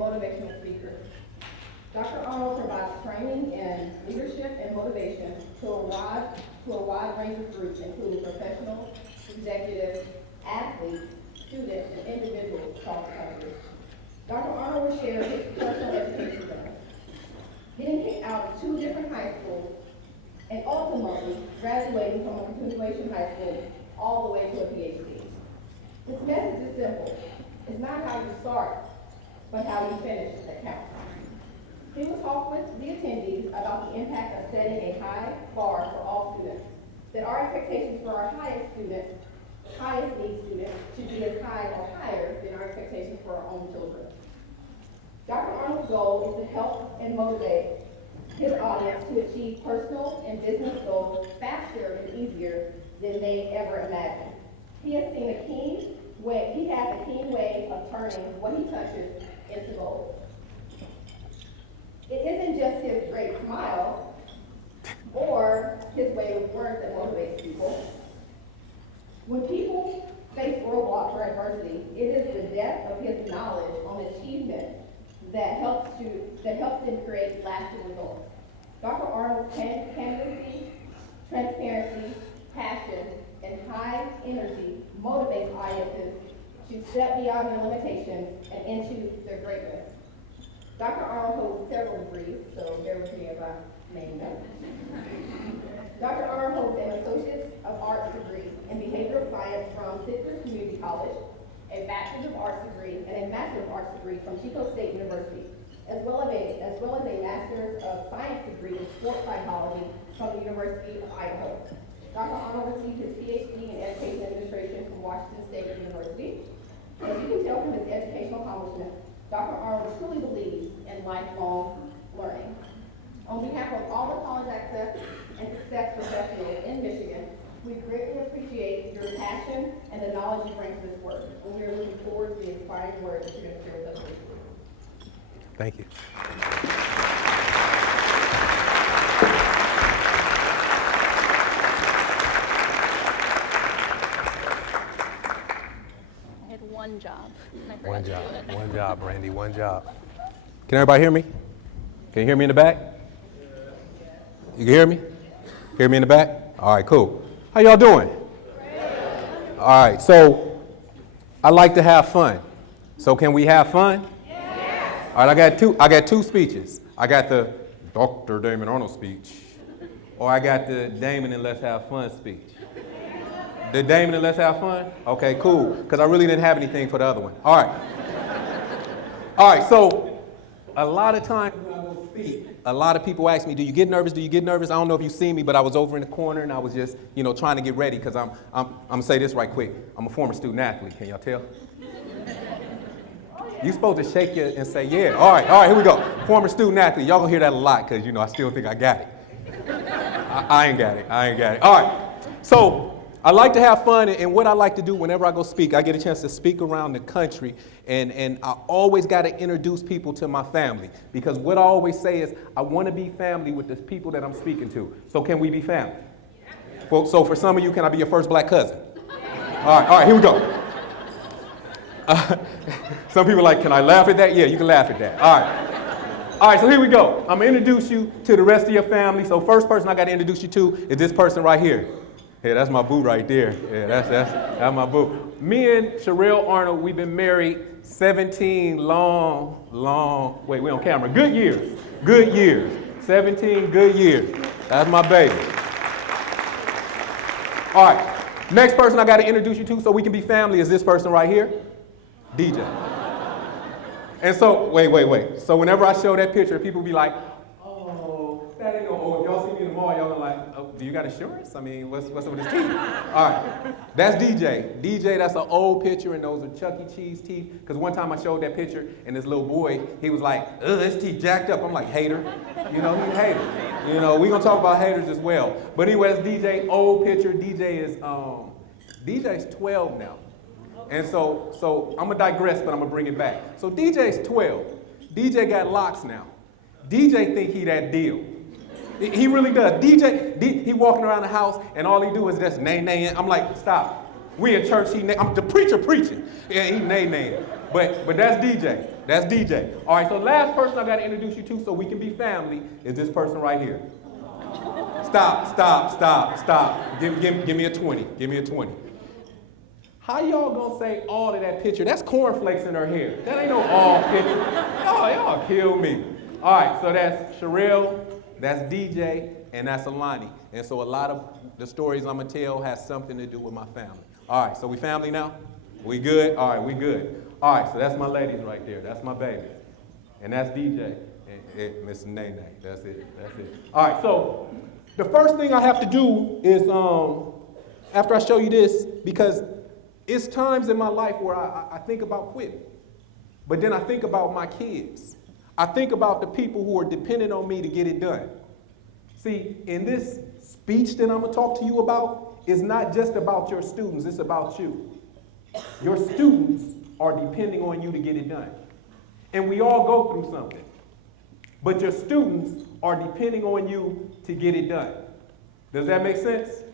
motivational speaker. Dr. Arnold provides training in leadership and motivation to a wide range of groups, including professionals, executives, athletes, students, and individuals across the country. Dr. Arnold will share his personal education with us, getting kicked out of 2 different high schools, and ultimately graduating from a continuation high school all the way to a PhD. His message is simple. It's not how you start, but how you finish that counts. He will talk with the attendees about the impact of setting a high bar for all students, that our expectations for our highest need students should be as high or higher than our expectations for our own children. Dr. Arnold's goal is to help and motivate his audience to achieve personal and business goals faster and easier than they ever imagined. He has a keen way of turning what he touches into gold. It isn't just his great smile or his way with words that motivates people. When people face roadblocks or adversity, it is the depth of his knowledge on achievement that helps him create lasting results. Dr. Arnold's candidacy, transparency, passion, and high energy motivates audiences to step beyond their limitations and into their greatness. Dr. Arnold holds several degrees, so bear with me if I name them. Dr. Arnold holds an Associate of Arts degree in Behavioral Science from Citrus Community College, a Bachelor of Arts degree, and a Master of Arts degree from Chico State University, as well as a Master of Science degree in Sports Psychology from the University of Idaho. Dr. Arnold received his PhD in Education Administration from Washington State University. As you can tell from his educational accomplishments, Dr. Arnold truly believes in lifelong learning. On behalf of all the college access and success professionals in Michigan, we greatly appreciate your passion and the knowledge you bring to this work. And we are looking forward to the inspiring words that you're going to share with us today. Thank you. I had one job. One job, Randy, one job. Can everybody hear me? Can you hear me in the back? You can hear me? Hear me in the back? All right, cool. How y'all doing? All right, so I like to have fun. So can we have fun? Yes. All right, I got two speeches. I got the Dr. Damon Arnold speech, or I got the Damon and Let's Have Fun speech. The Damon and Let's Have Fun? Okay, cool, because I really didn't have anything for the other one. All right. All right, so a lot of times when I go speak, a lot of people ask me, do you get nervous? Do you get nervous? I don't know if you've seen me, but I was over in the corner and I was just, trying to get ready because I'm going to say this right quick. I'm a former student athlete. Can y'all tell? You're supposed to shake it and say, yeah. All right, here we go. Former student athlete. Y'all going to hear that a lot because, I still think I got it. I ain't got it. All right, so I like to have fun, and what I like to do whenever I go speak, I get a chance to speak around the country, and I always got to introduce people to my family, because what I always say is I want to be family with the people that I'm speaking to. So can we be family? Well, so for some of you, can I be your first black cousin? All right, here we go. Some people are like, can I laugh at that? Yeah, you can laugh at that. All right, so here we go. I'm going to introduce you to the rest of your family. So first person I got to introduce you to is this person right here. Yeah, that's my boo right there. Yeah, that's my boo. Me and Sherelle Arnold, we've been married 17 long, wait, we on camera. Good years. 17 good years. That's my baby. All right, next person I got to introduce you to so we can be family is this person right here, DJ. And so, wait. So whenever I show that picture, people be like, oh, that ain't no, if y'all see me in the mall, y'all are like, oh, do you got insurance? I mean, what's up with his teeth? All right, that's DJ. DJ, that's an old picture, and those are Chuck E. Cheese teeth. Because one time I showed that picture, and this little boy, he was like, ugh, his teeth jacked up. I'm like, hater. He's a hater. We gonna talk about haters as well. But anyway, that's DJ, old picture. DJ's 12 now. And so I'm gonna digress, but I'm gonna bring it back. So DJ's 12. DJ got locks now. DJ think he that deal. He really does. He walking around the house and all he do is just nay. I'm like, stop. We in church, I'm the preacher preaching. Yeah, he nay. But that's DJ. That's DJ. All right, so last person I got to introduce you to so we can be family is this person right here. Stop. Give me a 20. Give me a 20. How y'all gonna say all of that picture? That's cornflakes in her hair. That ain't no all picture. Y'all kill me. All right, so that's Sherelle, that's DJ, and that's Alani. And so a lot of the stories I'm gonna tell has something to do with my family. All right, so we family now? We good? All right, we good. All right, so that's my ladies right there. That's my baby. And that's DJ and Miss Nene. That's it. All right, so the first thing I have to do is, after I show you this, because it's times in my life where I think about quitting. But then I think about my kids. I think about the people who are dependent on me to get it done. See, in this speech that I'm going to talk to you about, it's not just about your students, it's about you. Your students are depending on you to get it done. And we all go through something. But your students are depending on you to get it done. Does that make sense?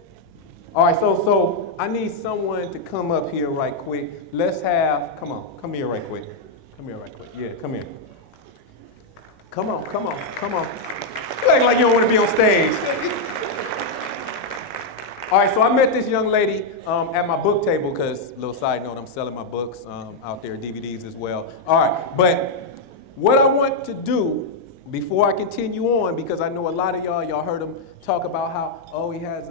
All right, so I need someone to come up here right quick. Let's have, come here right quick. Yeah, come here. Come on. You act like you don't want to be on stage. All right, so I met this young lady at my book table because, little side note, I'm selling my books out there, DVDs as well. All right, but what I want to do before I continue on, because I know a lot of y'all heard him talk about how, he has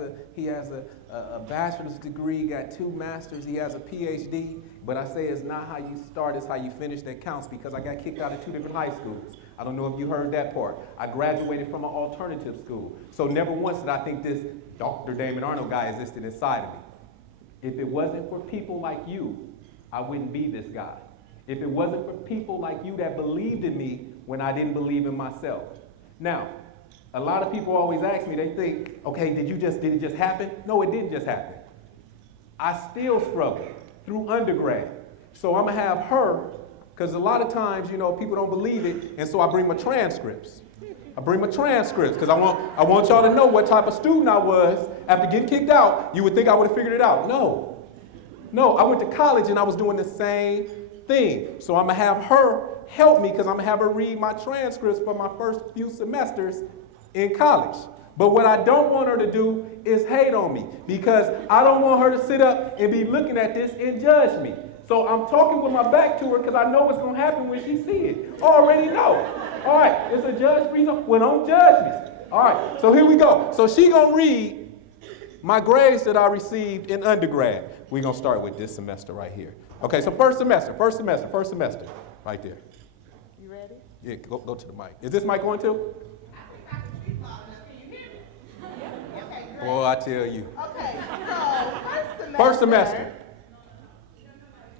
a bachelor's degree, got 2 masters, he has a PhD, but I say it's not how you start, it's how you finish that counts, because I got kicked out of 2 different high schools. I don't know if you heard that part. I graduated from an alternative school. So never once did I think this Dr. Damon Arnold guy existed inside of me. If it wasn't for people like you, I wouldn't be this guy. If it wasn't for people like you that believed in me when I didn't believe in myself. Now, a lot of people always ask me, they think, okay, did it just happen? No, it didn't just happen. I still struggle through undergrad. So I'm gonna have her, because a lot of times, people don't believe it, and so I bring my transcripts. Because I want y'all to know what type of student I was. After getting kicked out, you would think I would have figured it out. No, I went to college and I was doing the same thing. So I'm gonna have her help me, because I'm gonna have her read my transcripts for my first few semesters in college. But what I don't want her to do is hate on me, because I don't want her to sit up and be looking at this and judge me. So I'm talking with my back to her because I know what's going to happen when she see it. Already know. All right, it's a judge-free zone. Well, don't judge me. All right, so here we go. So she going to read my grades that I received in undergrad. We're going to start with this semester right here. Okay, so first semester, right there. You ready? Yeah, go to the mic. Is this mic going too? I think I can speak loud enough. Can you hear me? Yeah. Okay, great. Boy, I tell you. Okay, so First semester.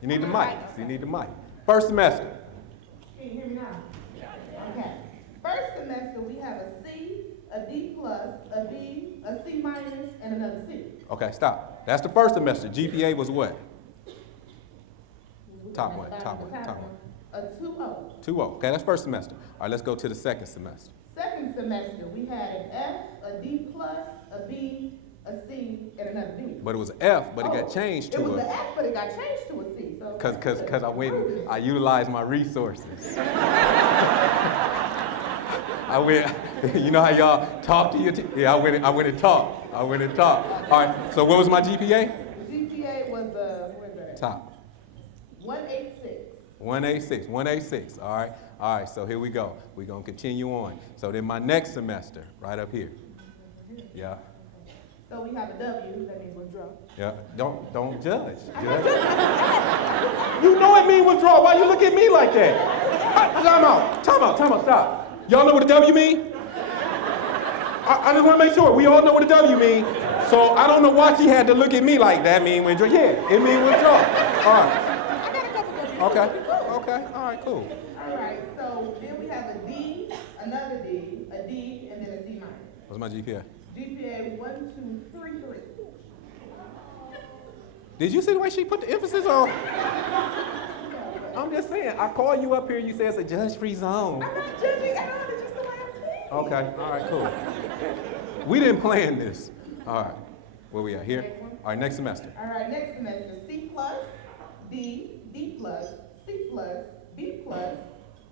You need the mic. First semester. Can you hear me now? Okay. First semester, we have a C, a D plus, a B, a C minus, and another C. Okay, stop. That's the first semester. GPA was what? Top one. A 2.0. 2.0. Okay, that's first semester. All right, let's go to the second semester. Second semester, we had an F, a D plus, a B, a C, and another B. But it was an F, but it got changed to It was an F, but it got changed to a C. So Because I went, I utilized my resources. I went, you know how y'all talk to your yeah, I went and talked. All right, so what was my GPA? GPA was, where's that? Top. 186. 186. All right, so here we go. We're going to continue on. So then my next semester, right up here. Yeah. So we have a W, that means withdraw. Yeah, don't judge. You know it means withdraw. Why you look at me like that? Time out, stop. Y'all know what a W mean? I just want to make sure. We all know what a W mean. So I don't know why she had to look at me like that mean withdraw. Yeah, it mean withdraw. All right. Okay, all right, cool. All right, so then we have a D, another D, a D, and then a C minus. What's my GPA? GPA 1, 2, 3, 3. Did you see the way she put the emphasis on? I'm just saying, I call you up here, you say it's a judge-free zone. I'm not judging at all, it's just the way I speak. Okay, all right, cool. We didn't plan this. All right, where we at, here? All right, next semester. All right, next semester, C plus, D, D plus, C plus, B plus,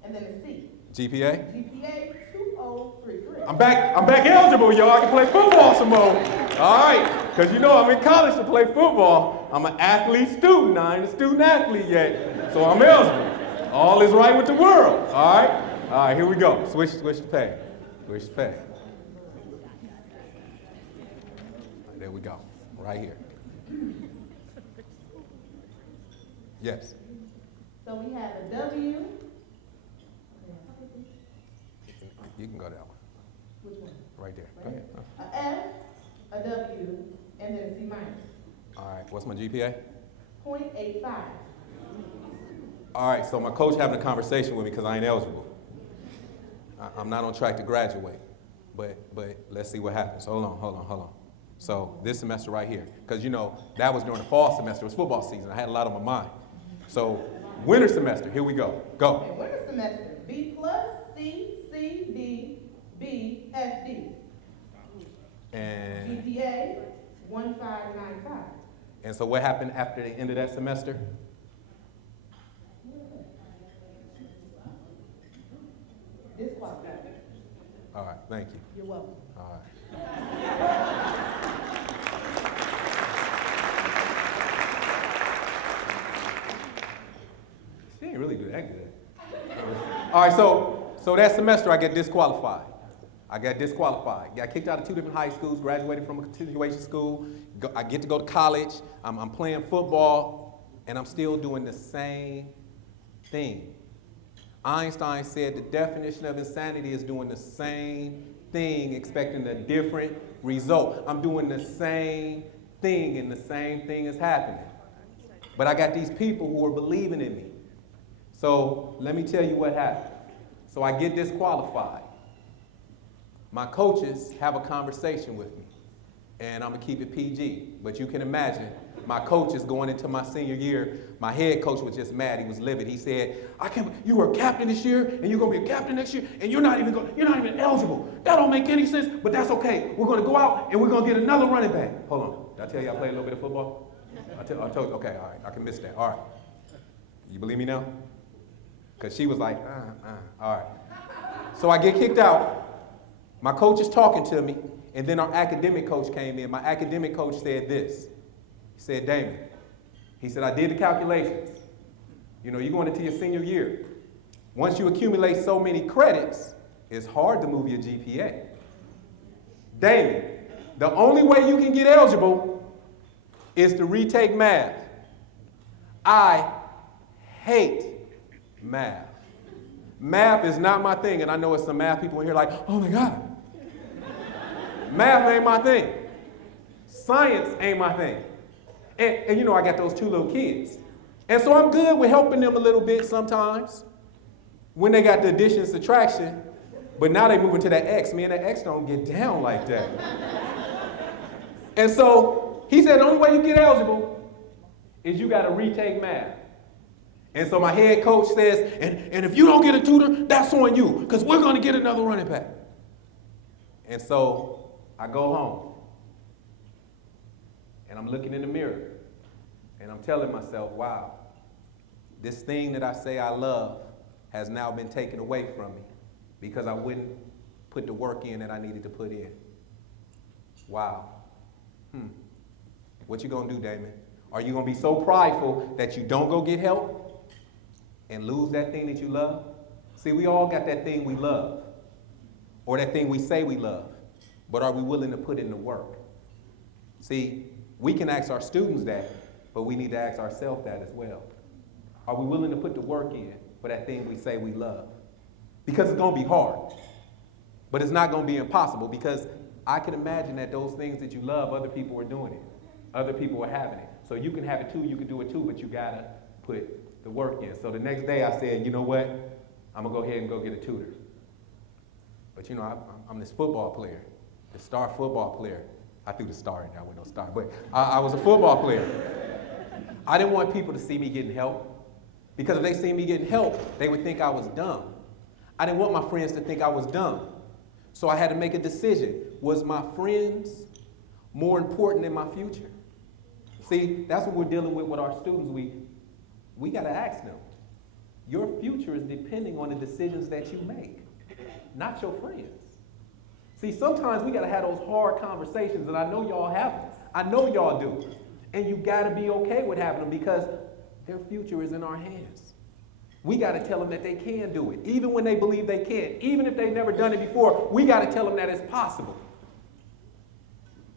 and then a C. GPA? GPA 2033. I'm back eligible, y'all. I can play football some more. All right, because you know I'm in college to play football. I'm an athlete student. I ain't a student athlete yet, so I'm eligible. All is right with the world. All right, here we go. Switch the page. Switch the page. There we go, right here. Yes. So we have a W. You can go that one. Which one? Right there. Go ahead. A F, a W, and then a C minus. All right, what's my GPA? 0.85. All right, so my coach having a conversation with me because I ain't eligible. I'm not on track to graduate, but let's see what happens. Hold on. So this semester right here, because you know, that was during the fall semester, it was football season. I had a lot on my mind. So winter semester, here we go. Go. Okay, winter semester, B plus, C, D, B, F, D. And GPA 1595. And so what happened after the end of that semester? Disqualified. All right, thank you. You're welcome. All right. She didn't really do that good. All right, so that semester I get disqualified. Got kicked out of 2 different high schools, graduated from a continuation school. I get to go to college. I'm playing football, and I'm still doing the same thing. Einstein said the definition of insanity is doing the same thing, expecting a different result. I'm doing the same thing, and the same thing is happening. But I got these people who are believing in me. So let me tell you what happened. So I get disqualified. My coaches have a conversation with me, and I'm gonna keep it PG, but you can imagine my coaches going into my senior year, my head coach was just mad, he was livid. He said, you were a captain this year, and you're gonna be a captain next year, and you're not even eligible. That don't make any sense, but that's okay. We're gonna go out, and we're gonna get another running back. Hold on, did I tell you I played a little bit of football? I told you, okay, all right, I can miss that, all right. You believe me now? Because she was like, all right. So I get kicked out. My coach is talking to me, and then our academic coach came in. My academic coach said this. He said, Damon, he said, I did the calculations. You know, you're going into your senior year. Once you accumulate so many credits, it's hard to move your GPA. Damon, the only way you can get eligible is to retake math. I hate math. Math is not my thing, and I know it's some math people in here like, oh my God. Math ain't my thing. Science ain't my thing. And you know, I got those 2 little kids. And so I'm good with helping them a little bit sometimes when they got the addition, subtraction, but now they moving to that X. Me and that X don't get down like that. And so he said the only way you get eligible is you got to retake math. And so my head coach says, and if you don't get a tutor, that's on you, because we're going to get another running back. And so I go home, and I'm looking in the mirror, and I'm telling myself, wow, this thing that I say I love has now been taken away from me because I wouldn't put the work in that I needed to put in. Wow. What you going to do, Damon? Are you going to be so prideful that you don't go get help and lose that thing that you love? See, we all got that thing we love, or that thing we say we love, but are we willing to put in the work? See, we can ask our students that, but we need to ask ourselves that as well. Are we willing to put the work in for that thing we say we love? Because it's going to be hard, but it's not going to be impossible, because I can imagine that those things that you love, other people are doing it. Other people are having it. So you can have it too, you can do it too, but you got to put the work in. So the next day I said, you know what? I'm going to go ahead and go get a tutor. But you know, I'm this football player, the star football player. I threw the star in there with no star, but I was a football player. I didn't want people to see me getting help, because if they see me getting help, they would think I was dumb. I didn't want my friends to think I was dumb. So I had to make a decision. Was my friends more important than my future? See, that's what we're dealing with our students. We got to ask them, Your future is depending on the decisions that you make, not your friends. See, sometimes we got to have those hard conversations, and I know y'all have them. I know y'all do. And you got to be okay with having them because their future is in our hands. We got to tell them that they can do it, even when they believe they can't. Even if they've never done it before, we got to tell them that it's possible.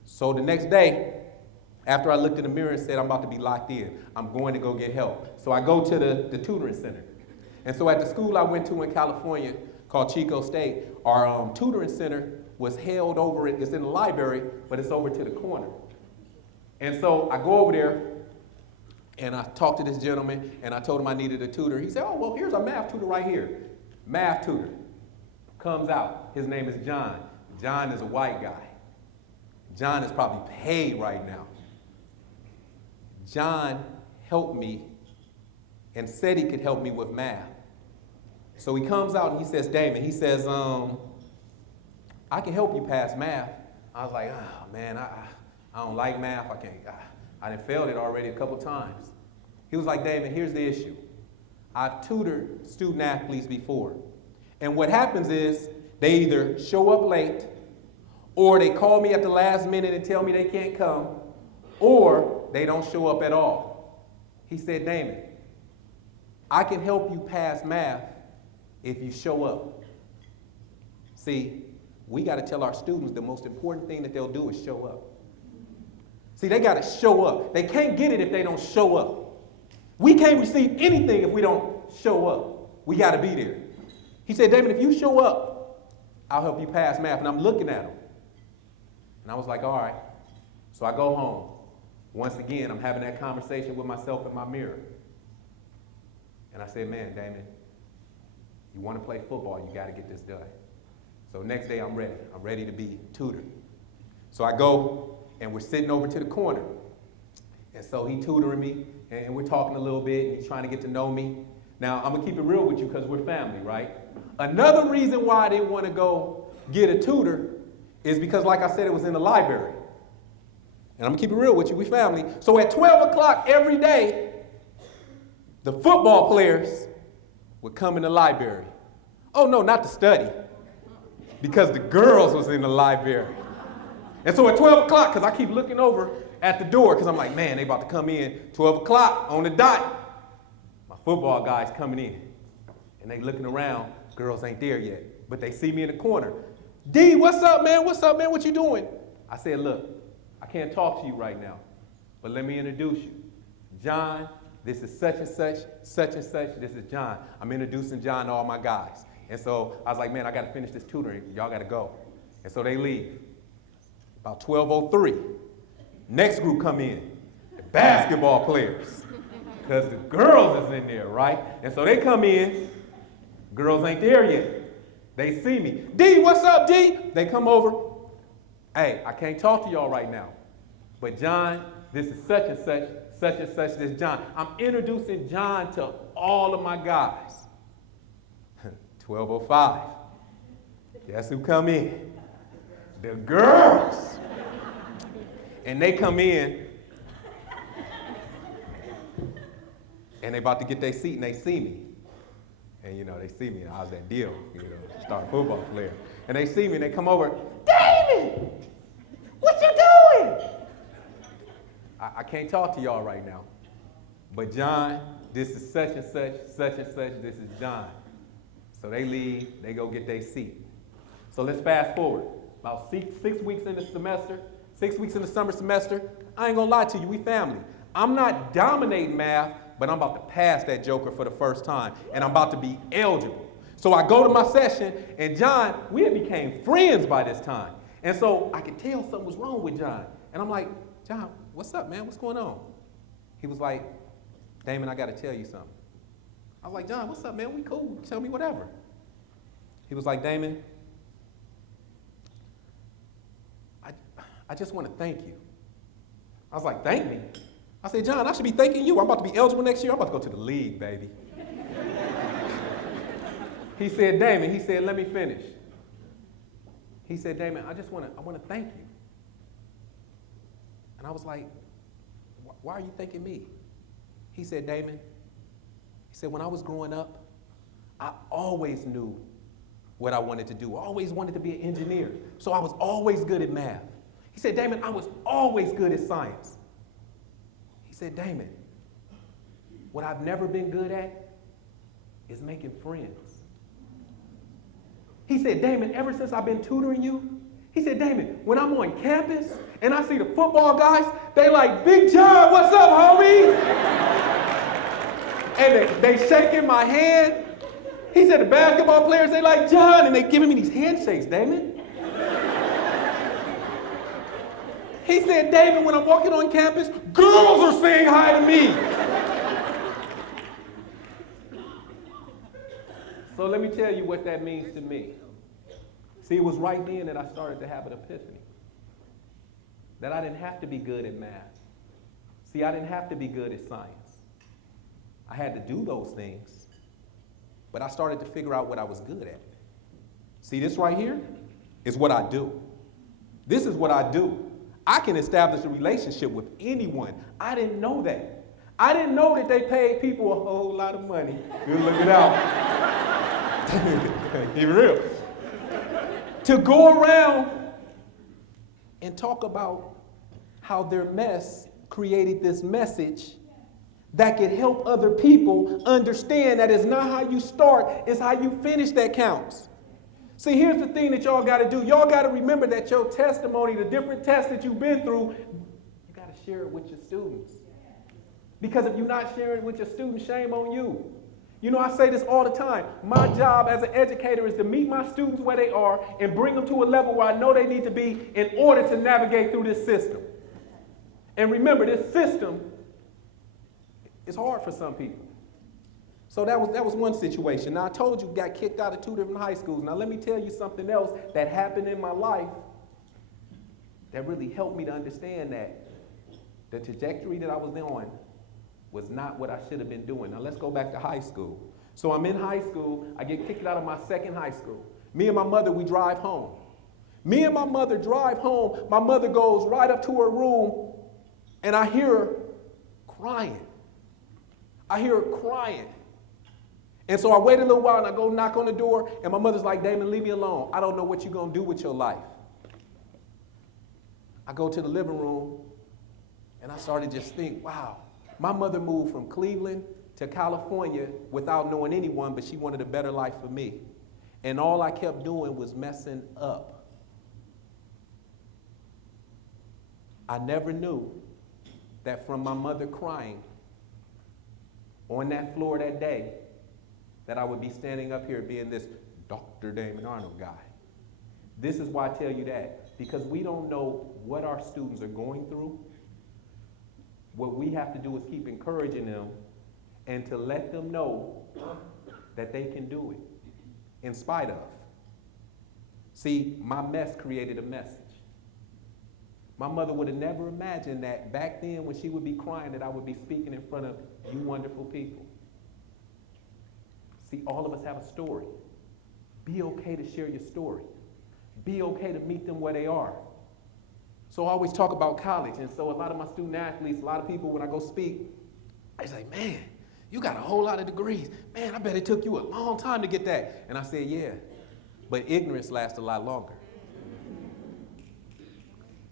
So the next day, after I looked in the mirror and said, I'm about to be locked in, I'm going to go get help. So I go to the tutoring center. And so at the school I went to in California called Chico State, our tutoring center was held over, it's in the library, but it's over to the corner. And so I go over there and I talked to this gentleman and I told him I needed a tutor. He said, oh, well, here's a math tutor right here. Math tutor comes out. His name is John. John is a white guy. John is probably paid right now. John helped me and said he could help me with math. So he comes out and he says, Damon, he says, I can help you pass math. I was like, oh man, I don't like math. I done failed it already a couple times. He was like, Damon, here's the issue. I've tutored student athletes before. And what happens is they either show up late or they call me at the last minute and tell me they can't come, or they don't show up at all. He said, Damon, I can help you pass math if you show up. See, we got to tell our students the most important thing that they'll do is show up. See, they got to show up. They can't get it if they don't show up. We can't receive anything if we don't show up. We got to be there. He said, Damon, if you show up, I'll help you pass math. And I'm looking at him. And I was like, all right. So I go home. Once again, I'm having that conversation with myself in my mirror. And I said, man, Damon, you want to play football, you got to get this done. So next day, I'm ready. I'm ready to be tutored. So I go, and we're sitting over to the corner. And so he tutoring me, and we're talking a little bit, and he's trying to get to know me. Now, I'm going to keep it real with you because we're family, right? Another reason why I didn't want to go get a tutor is because, like I said, it was in the library. And I'm going to keep it real with you, we family. So at 12 o'clock every day, the football players would come in the library. Oh, no, not to study, because the girls was in the library. And so at 12 o'clock, because I keep looking over at the door, because I'm like, man, they about to come in, 12 o'clock on the dot. My football guys coming in, and they looking around. Girls ain't there yet, but they see me in the corner. D, what's up, man? What's up, man? What you doing? I said, look, I can't talk to you right now, but let me introduce you. John, this is such and such, such and such. This is John. I'm introducing John to all my guys. And so I was like, man, I got to finish this tutoring. Y'all got to go. And so they leave. About 12:03, next group come in, the basketball players, because the girls is in there, right? And so they come in, girls ain't there yet. They see me. D, what's up, D? They come over. Hey, I can't talk to y'all right now, but John, this is such and such, such and such, this John. I'm introducing John to all of my guys. 12:05, guess who come in? The girls. And they come in, and they about to get their seat, and they see me. And, they see me, and I was that deal, star football player. And they see me, and they come over, David, what you doing? I can't talk to y'all right now. But John, this is such and such, such and such, this is John. So they leave, they go get their seat. So let's fast forward. About 6 weeks in the semester, 6 weeks in the summer semester, I ain't gonna lie to you, we family. I'm not dominating math, but I'm about to pass that joker for the first time, and I'm about to be eligible. So I go to my session, and John, we had became friends by this time. And so I could tell something was wrong with John. And I'm like, John, what's up, man? What's going on? He was like, Damon, I gotta tell you something. I was like, John, what's up, man? We cool, tell me whatever. He was like, Damon, I just want to thank you. I was like, thank me? I said, John, I should be thanking you. I'm about to be eligible next year. I'm about to go to the league, baby. He said, Damon, he said, let me finish. He said, Damon, I want to thank you. And I was like, why are you thanking me? He said, Damon, he He said, when I was growing up, I always knew what I wanted to do. I always wanted to be an engineer. So I was always good at math. He said, Damon, I was always good at science. He said, Damon, what I've never been good at is making friends. He said, Damon, ever since I've been tutoring you, he said, Damon, when I'm on campus and I see the football guys, they like, Big John, what's up, homie? And they shaking my hand. He said, the basketball players, they like, John, and they giving me these handshakes, Damon. He said, Damon, when I'm walking on campus, girls are saying hi to me. So let me tell you what that means to me. See, it was right then that I started to have an epiphany. That I didn't have to be good at math. See, I didn't have to be good at science. I had to do those things, but I started to figure out what I was good at. See, this right here is what I do. This is what I do. I can establish a relationship with anyone. I didn't know that. I didn't know that they paid people a whole lot of money. Good looking out. Be real. To go around and talk about how their mess created this message that could help other people understand that it's not how you start, it's how you finish that counts. See, here's the thing that y'all got to do. Y'all got to remember that your testimony, the different tests that you've been through, you got to share it with your students. Because if you're not sharing it with your students, shame on you. You know, I say this all the time. My job as an educator is to meet my students where they are and bring them to a level where I know they need to be in order to navigate through this system. And remember, this system is hard for some people. So that was one situation. Now, I told you, got kicked out of 2 different high schools. Now, let me tell you something else that happened in my life that really helped me to understand that the trajectory that I was on was not what I should have been doing. Now, let's go back to high school. So I'm in high school. I get kicked out of my second high school. Me and my mother, we drive home. Me and my mother drive home. My mother goes right up to her room, and I hear her crying. I hear her crying. And so I wait a little while and I go knock on the door, and my mother's like, Damon, leave me alone. I don't know what you're going to do with your life. I go to the living room and I started to just think, wow, my mother moved from Cleveland to California without knowing anyone, but she wanted a better life for me. And all I kept doing was messing up. I never knew that from my mother crying on that floor that day, that I would be standing up here being this Dr. Damon Arnold guy. This is why I tell you that, because we don't know what our students are going through. What we have to do is keep encouraging them and to let them know that they can do it in spite of. See, my mess created a message. My mother would have never imagined that back then when she would be crying that I would be speaking in front of you wonderful people. See, all of us have a story. Be okay to share your story. Be okay to meet them where they are. So I always talk about college, and so a lot of my student athletes, a lot of people when I go speak, they say, man, you got a whole lot of degrees. Man, I bet it took you a long time to get that. And I said, yeah, but ignorance lasts a lot longer.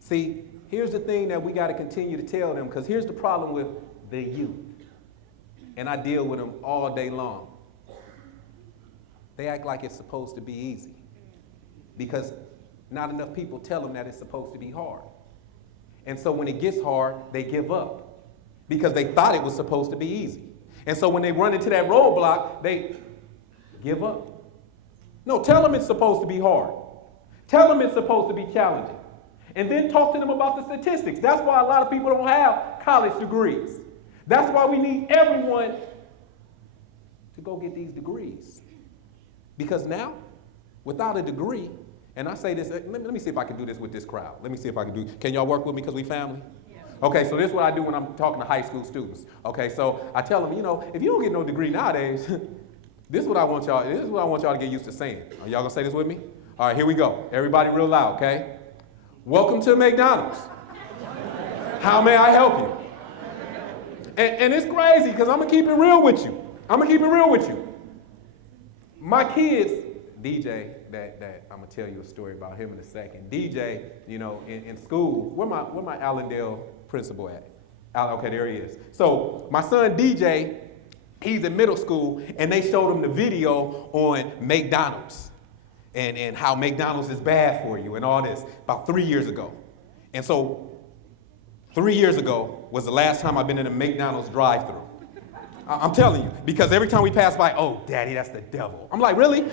See, here's the thing that we got to continue to tell them, because here's the problem with the youth. And I deal with them all day long. They act like it's supposed to be easy because not enough people tell them that it's supposed to be hard. And so when it gets hard, they give up because they thought it was supposed to be easy. And so when they run into that roadblock, they give up. No, tell them it's supposed to be hard. Tell them it's supposed to be challenging. And then talk to them about the statistics. That's why a lot of people don't have college degrees. That's why we need everyone to go get these degrees. Because now, without a degree, and I say this, let me see if I can do this with this crowd. Let me see if I can do, can y'all work with me because we family? Yeah. Okay, so this is what I do when I'm talking to high school students. Okay, so I tell them, you know, if you don't get no degree nowadays, this is what I want y'all to get used to saying. Are y'all gonna say this with me? All right, here we go. Everybody real loud, okay? Welcome to McDonald's. How may I help you? And it's crazy because I'm gonna keep it real with you. I'm going to keep it real with you. My kids, DJ, that I'm going to tell you a story about him in a second. DJ, you know, in school, where my Allendale principal at? Okay, there he is. So my son DJ, he's in middle school, and they showed him the video on McDonald's and how McDonald's is bad for you and all this about 3 years ago. And so 3 years ago was the last time I've been in a McDonald's drive-thru. I'm telling you, because every time we pass by, oh, Daddy, that's the devil. I'm like, really?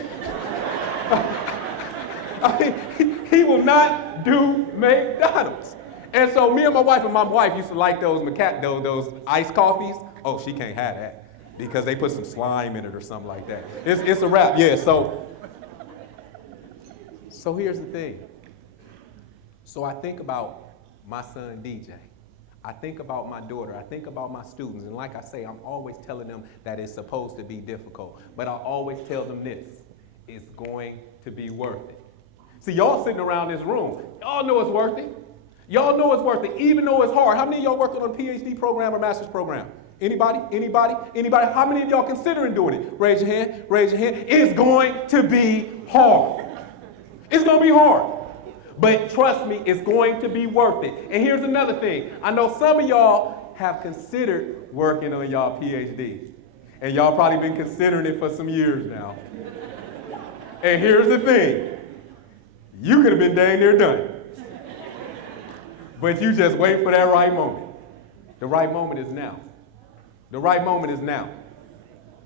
He will not do McDonald's. And so me and my wife used to like those iced coffees. Oh, she can't have that because they put some slime in it or something like that. It's a wrap, yeah. So here's the thing. So I think about my son DJ. I think about my daughter. I think about my students. And like I say, I'm always telling them that it's supposed to be difficult. But I always tell them this: it's going to be worth it. See, y'all sitting around this room, y'all know it's worth it. Y'all know it's worth it, even though it's hard. How many of y'all working on a PhD program or master's program? Anybody? Anybody? Anybody? How many of y'all considering doing it? Raise your hand. Raise your hand. It's going to be hard. It's going to be hard. But trust me, it's going to be worth it. And here's another thing. I know some of y'all have considered working on y'all PhD. And y'all probably been considering it for some years now. And here's the thing. You could have been dang near done. But you just wait for that right moment. The right moment is now. The right moment is now.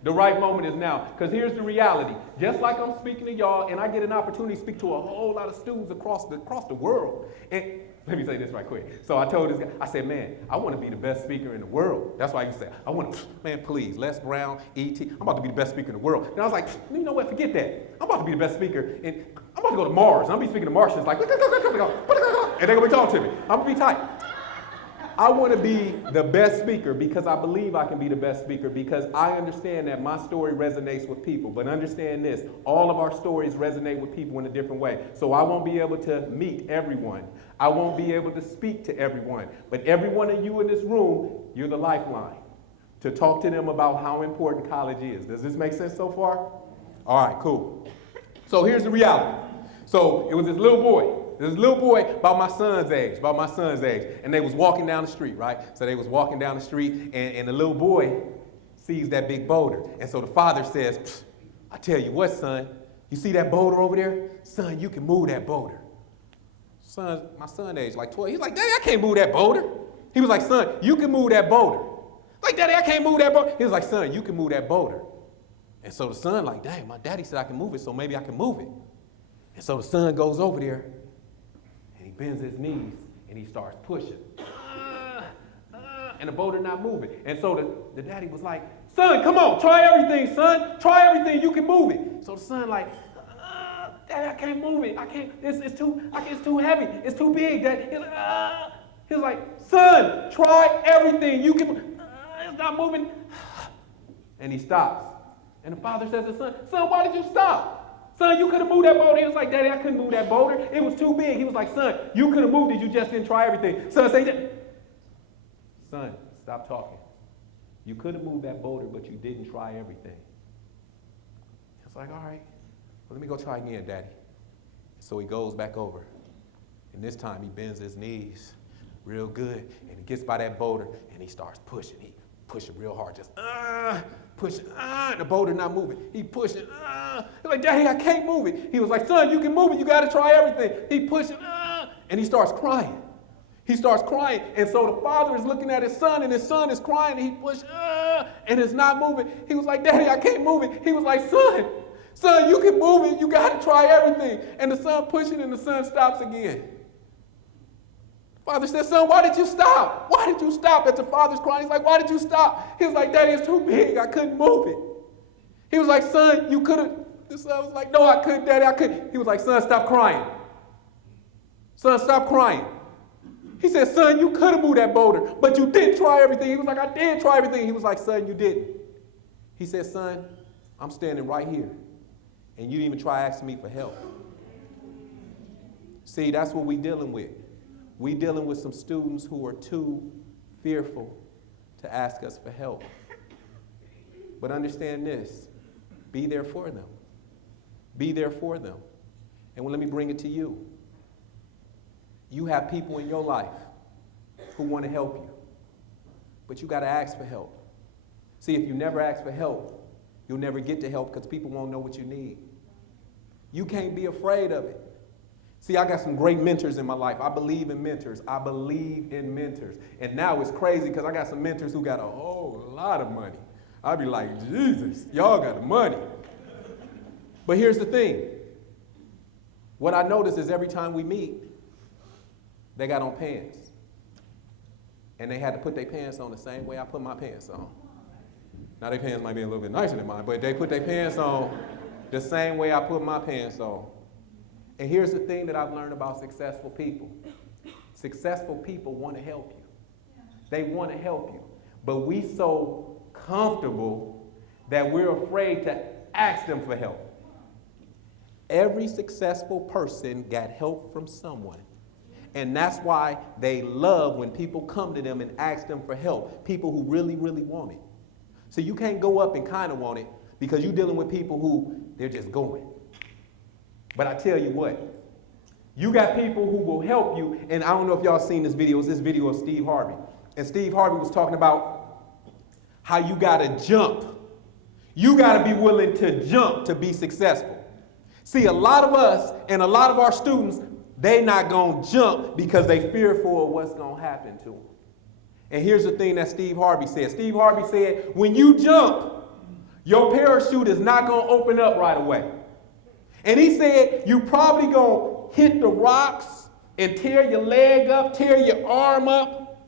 The right moment is now. Because here's the reality. Just like I'm speaking to y'all, and I get an opportunity to speak to a whole lot of students across the world. And let me say this right quick. So I told this guy, I said, man, I want to be the best speaker in the world. That's why I used to say, I want to, man, please, Les Brown, E.T., I'm about to be the best speaker in the world. And I was like, you know what, forget that. I'm about to be the best speaker. And I'm about to go to Mars. And I'm going to be speaking to Martians like, and they're going to be talking to me. I'm going to be tight. I want to be the best speaker because I believe I can be the best speaker because I understand that my story resonates with people. But understand this, all of our stories resonate with people in a different way. So I won't be able to meet everyone. I won't be able to speak to everyone. But every one of you in this room, you're the lifeline to talk to them about how important college is. Does this make sense so far? All right, cool. So here's the reality. So it was this little boy about my son's age, and they was walking down the street, right? So they was walking down the street, and the little boy sees that big boulder. And so the father says, I tell you what, son, you see that boulder over there? Son, you can move that boulder. My son age, like 12, he's like, Daddy, I can't move that boulder. He was like, son, you can move that boulder. Like, Daddy, I can't move that boulder. He was like, son, you can move that boulder. And so the son like, dang, my daddy said I can move it, so maybe I can move it. And so the son goes over there, and he bends his knees, and he starts pushing. And the boulder not moving. And so the daddy was like, son, come on, try everything, son. Try everything, you can move it. So the son like, Daddy, I can't move it. I can't, it's too heavy. It's too big, Daddy. He was like, son, try everything. You can, it's not moving. And he stops. And the father says to the son, why did you stop? Son, you could have moved that boulder. He was like, Daddy, I couldn't move that boulder. It was too big. He was like, son, you could have moved it. You just didn't try everything. Son, say that. Son, stop talking. You could have moved that boulder, but you didn't try everything. It's like, all right, well, let me go try again, Daddy. So he goes back over. And this time he bends his knees real good. And he gets by that boulder and he starts pushing. He pushing real hard, just pushing. The boulder not moving. He pushing. He's like, Daddy, I can't move it. He was like, son, you can move it. You got to try everything. He pushing. And he starts crying. He starts crying. And so the father is looking at his son, and his son is crying, and he pushed, and it's not moving. He was like, Daddy, I can't move it. He was like, son, you can move it. You got to try everything. And the son pushing, and the son stops again. Father said, son, why did you stop? Why did you stop? As the father's crying, he's like, why did you stop? He was like, Daddy, it's too big. I couldn't move it. He was like, son, you could have. The son was like, no, I couldn't, Daddy, I couldn't. He was like, son, stop crying. Son, stop crying. He said, son, you could have moved that boulder, but you didn't try everything. He was like, I did try everything. He was like, son, you didn't. He said, son, I'm standing right here, and you didn't even try asking me for help. See, that's what we're dealing with. We're dealing with some students who are too fearful to ask us for help. But understand this, be there for them. Be there for them. And let me bring it to you. You have people in your life who want to help you, but you got to ask for help. See, if you never ask for help, you'll never get to help because people won't know what you need. You can't be afraid of it. See, I got some great mentors in my life. I believe in mentors. I believe in mentors. And now it's crazy because I got some mentors who got a whole lot of money. I'd be like, Jesus, y'all got the money. But here's the thing. What I notice is every time we meet, they got on pants. And they had to put their pants on the same way I put my pants on. Now their pants might be a little bit nicer than mine, but they put their pants on the same way I put my pants on. And here's the thing that I've learned about successful people. Successful people want to help you. They want to help you. But we so comfortable that we're afraid to ask them for help. Every successful person got help from someone. And that's why they love when people come to them and ask them for help. People who really, really want it. So you can't go up and kind of want it because you're dealing with people who they're just going. But I tell you what, you got people who will help you. And I don't know if y'all seen this video. It's this video of Steve Harvey. And Steve Harvey was talking about how you got to jump. You got to be willing to jump to be successful. See, a lot of us and a lot of our students, they not going to jump because they fearful of what's going to happen to them. And here's the thing that Steve Harvey said. Steve Harvey said, when you jump, your parachute is not going to open up right away. And he said, you probably going to hit the rocks and tear your leg up, tear your arm up.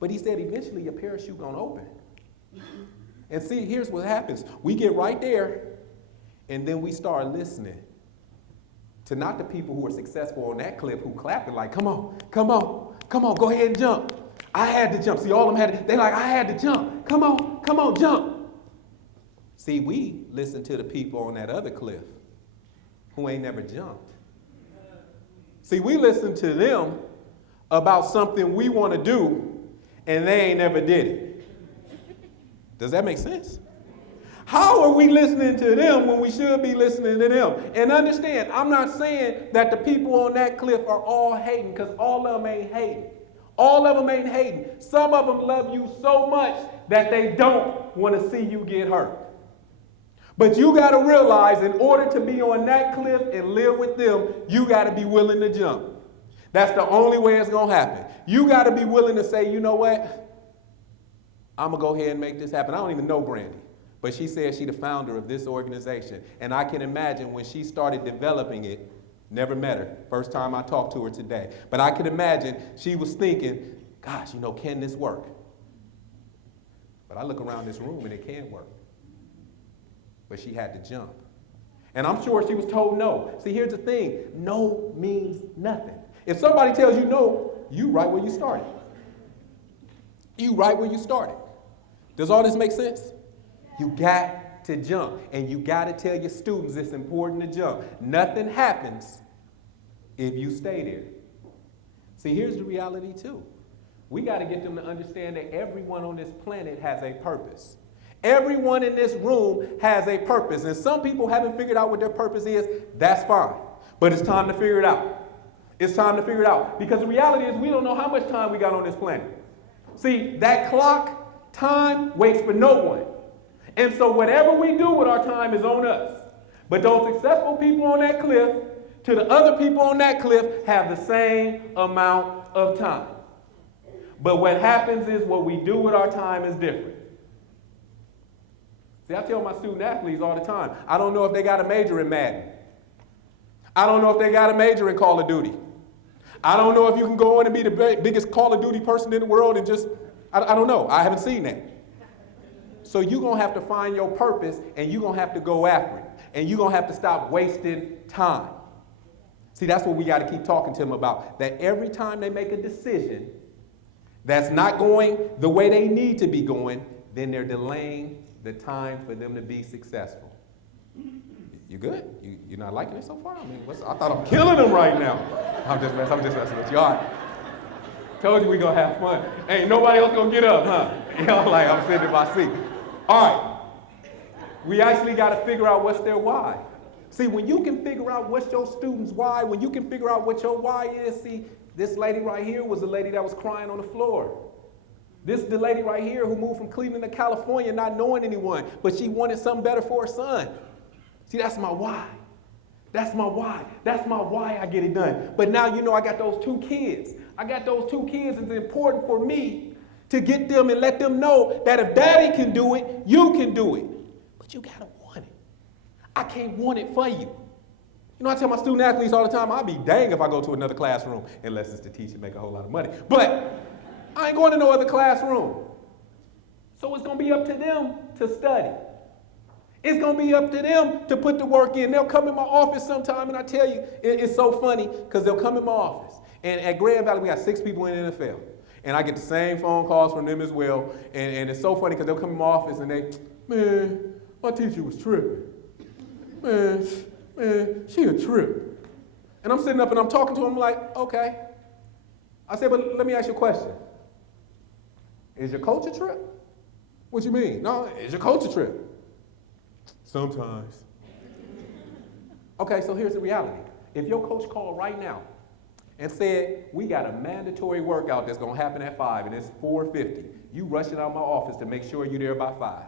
But he said, eventually your parachute going to open. And see, here's what happens. We get right there, and then we start listening to not the people who are successful on that clip who clapping like, come on, come on, come on, go ahead and jump. I had to jump. See, all of them had to, they like, I had to jump. Come on, jump. See, we listen to the people on that other cliff who ain't never jumped. See, we listen to them about something we want to do, and they ain't never did it. Does that make sense? How are we listening to them when we should be listening to them? And understand, I'm not saying that the people on that cliff are all hating, because all of them ain't hating. All of them ain't hating. Some of them love you so much that they don't want to see you get hurt. But you got to realize, in order to be on that cliff and live with them, you got to be willing to jump. That's the only way it's going to happen. You got to be willing to say, you know what? I'm going to go ahead and make this happen. I don't even know Brandy. But she said she's the founder of this organization. And I can imagine when she started developing it, never met her, first time I talked to her today. But I can imagine she was thinking, gosh, can this work? But I look around this room and it can work. But she had to jump. And I'm sure she was told no. See, here's the thing. No means nothing. If somebody tells you no, you right where you started. You right where you started. Does all this make sense? You got to jump. And you got to tell your students it's important to jump. Nothing happens if you stay there. See, here's the reality too. We got to get them to understand that everyone on this planet has a purpose. Everyone in this room has a purpose. And some people haven't figured out what their purpose is. That's fine. But it's time to figure it out. It's time to figure it out. Because the reality is we don't know how much time we got on this planet. See, that clock, time, waits for no one. And so whatever we do with our time is on us. But those successful people on that cliff to the other people on that cliff have the same amount of time. But what happens is what we do with our time is different. See, I tell my student athletes all the time, I don't know if they got a major in Madden. I don't know if they got a major in Call of Duty. I don't know if you can go in and be the biggest Call of Duty person in the world and just, I don't know. I haven't seen that. So you're going to have to find your purpose and you're going to have to go after it. And you're going to have to stop wasting time. See, that's what we got to keep talking to them about. That every time they make a decision that's not going the way they need to be going, then they're delaying the time for them to be successful. You good? You're not liking it so far? I mean, I thought I'm killing them right now. I'm just messing with you. All right. Told you we gonna have fun. Ain't nobody else gonna get up, huh? Y'all like, I'm sitting in my seat. All right. We actually got to figure out what's their why. See, when you can figure out what's your student's why, when you can figure out what your why is, see, this lady right here was the lady that was crying on the floor. This is the lady right here who moved from Cleveland to California not knowing anyone, but she wanted something better for her son. See, that's my why. That's my why. That's my why I get it done. But now, you know, I got those 2 kids. I got those 2 kids. It's important for me to get them and let them know that if daddy can do it, you can do it. But you got to want it. I can't want it for you. You know, I tell my student athletes all the time, I'll be dang if I go to another classroom, unless it's the teacher make a whole lot of money. But I ain't going to no other classroom. So it's going to be up to them to study. It's going to be up to them to put the work in. They'll come in my office sometime, and I tell you, it's so funny, because they'll come in my office. And at Grand Valley, we got 6 people in the NFL. And I get the same phone calls from them as well. And it's so funny, because they'll come in my office, and they, man, my teacher was tripping. Man, she a trip. And I'm sitting up, and I'm talking to them like, okay. I said, but let me ask you a question. Is your coach a trip? What you mean? No, is your coach a trip? Sometimes. Okay, so here's the reality. If your coach called right now and said, we got a mandatory workout that's going to happen at 5 and it's 4:50, you rushing out of my office to make sure you're there by 5.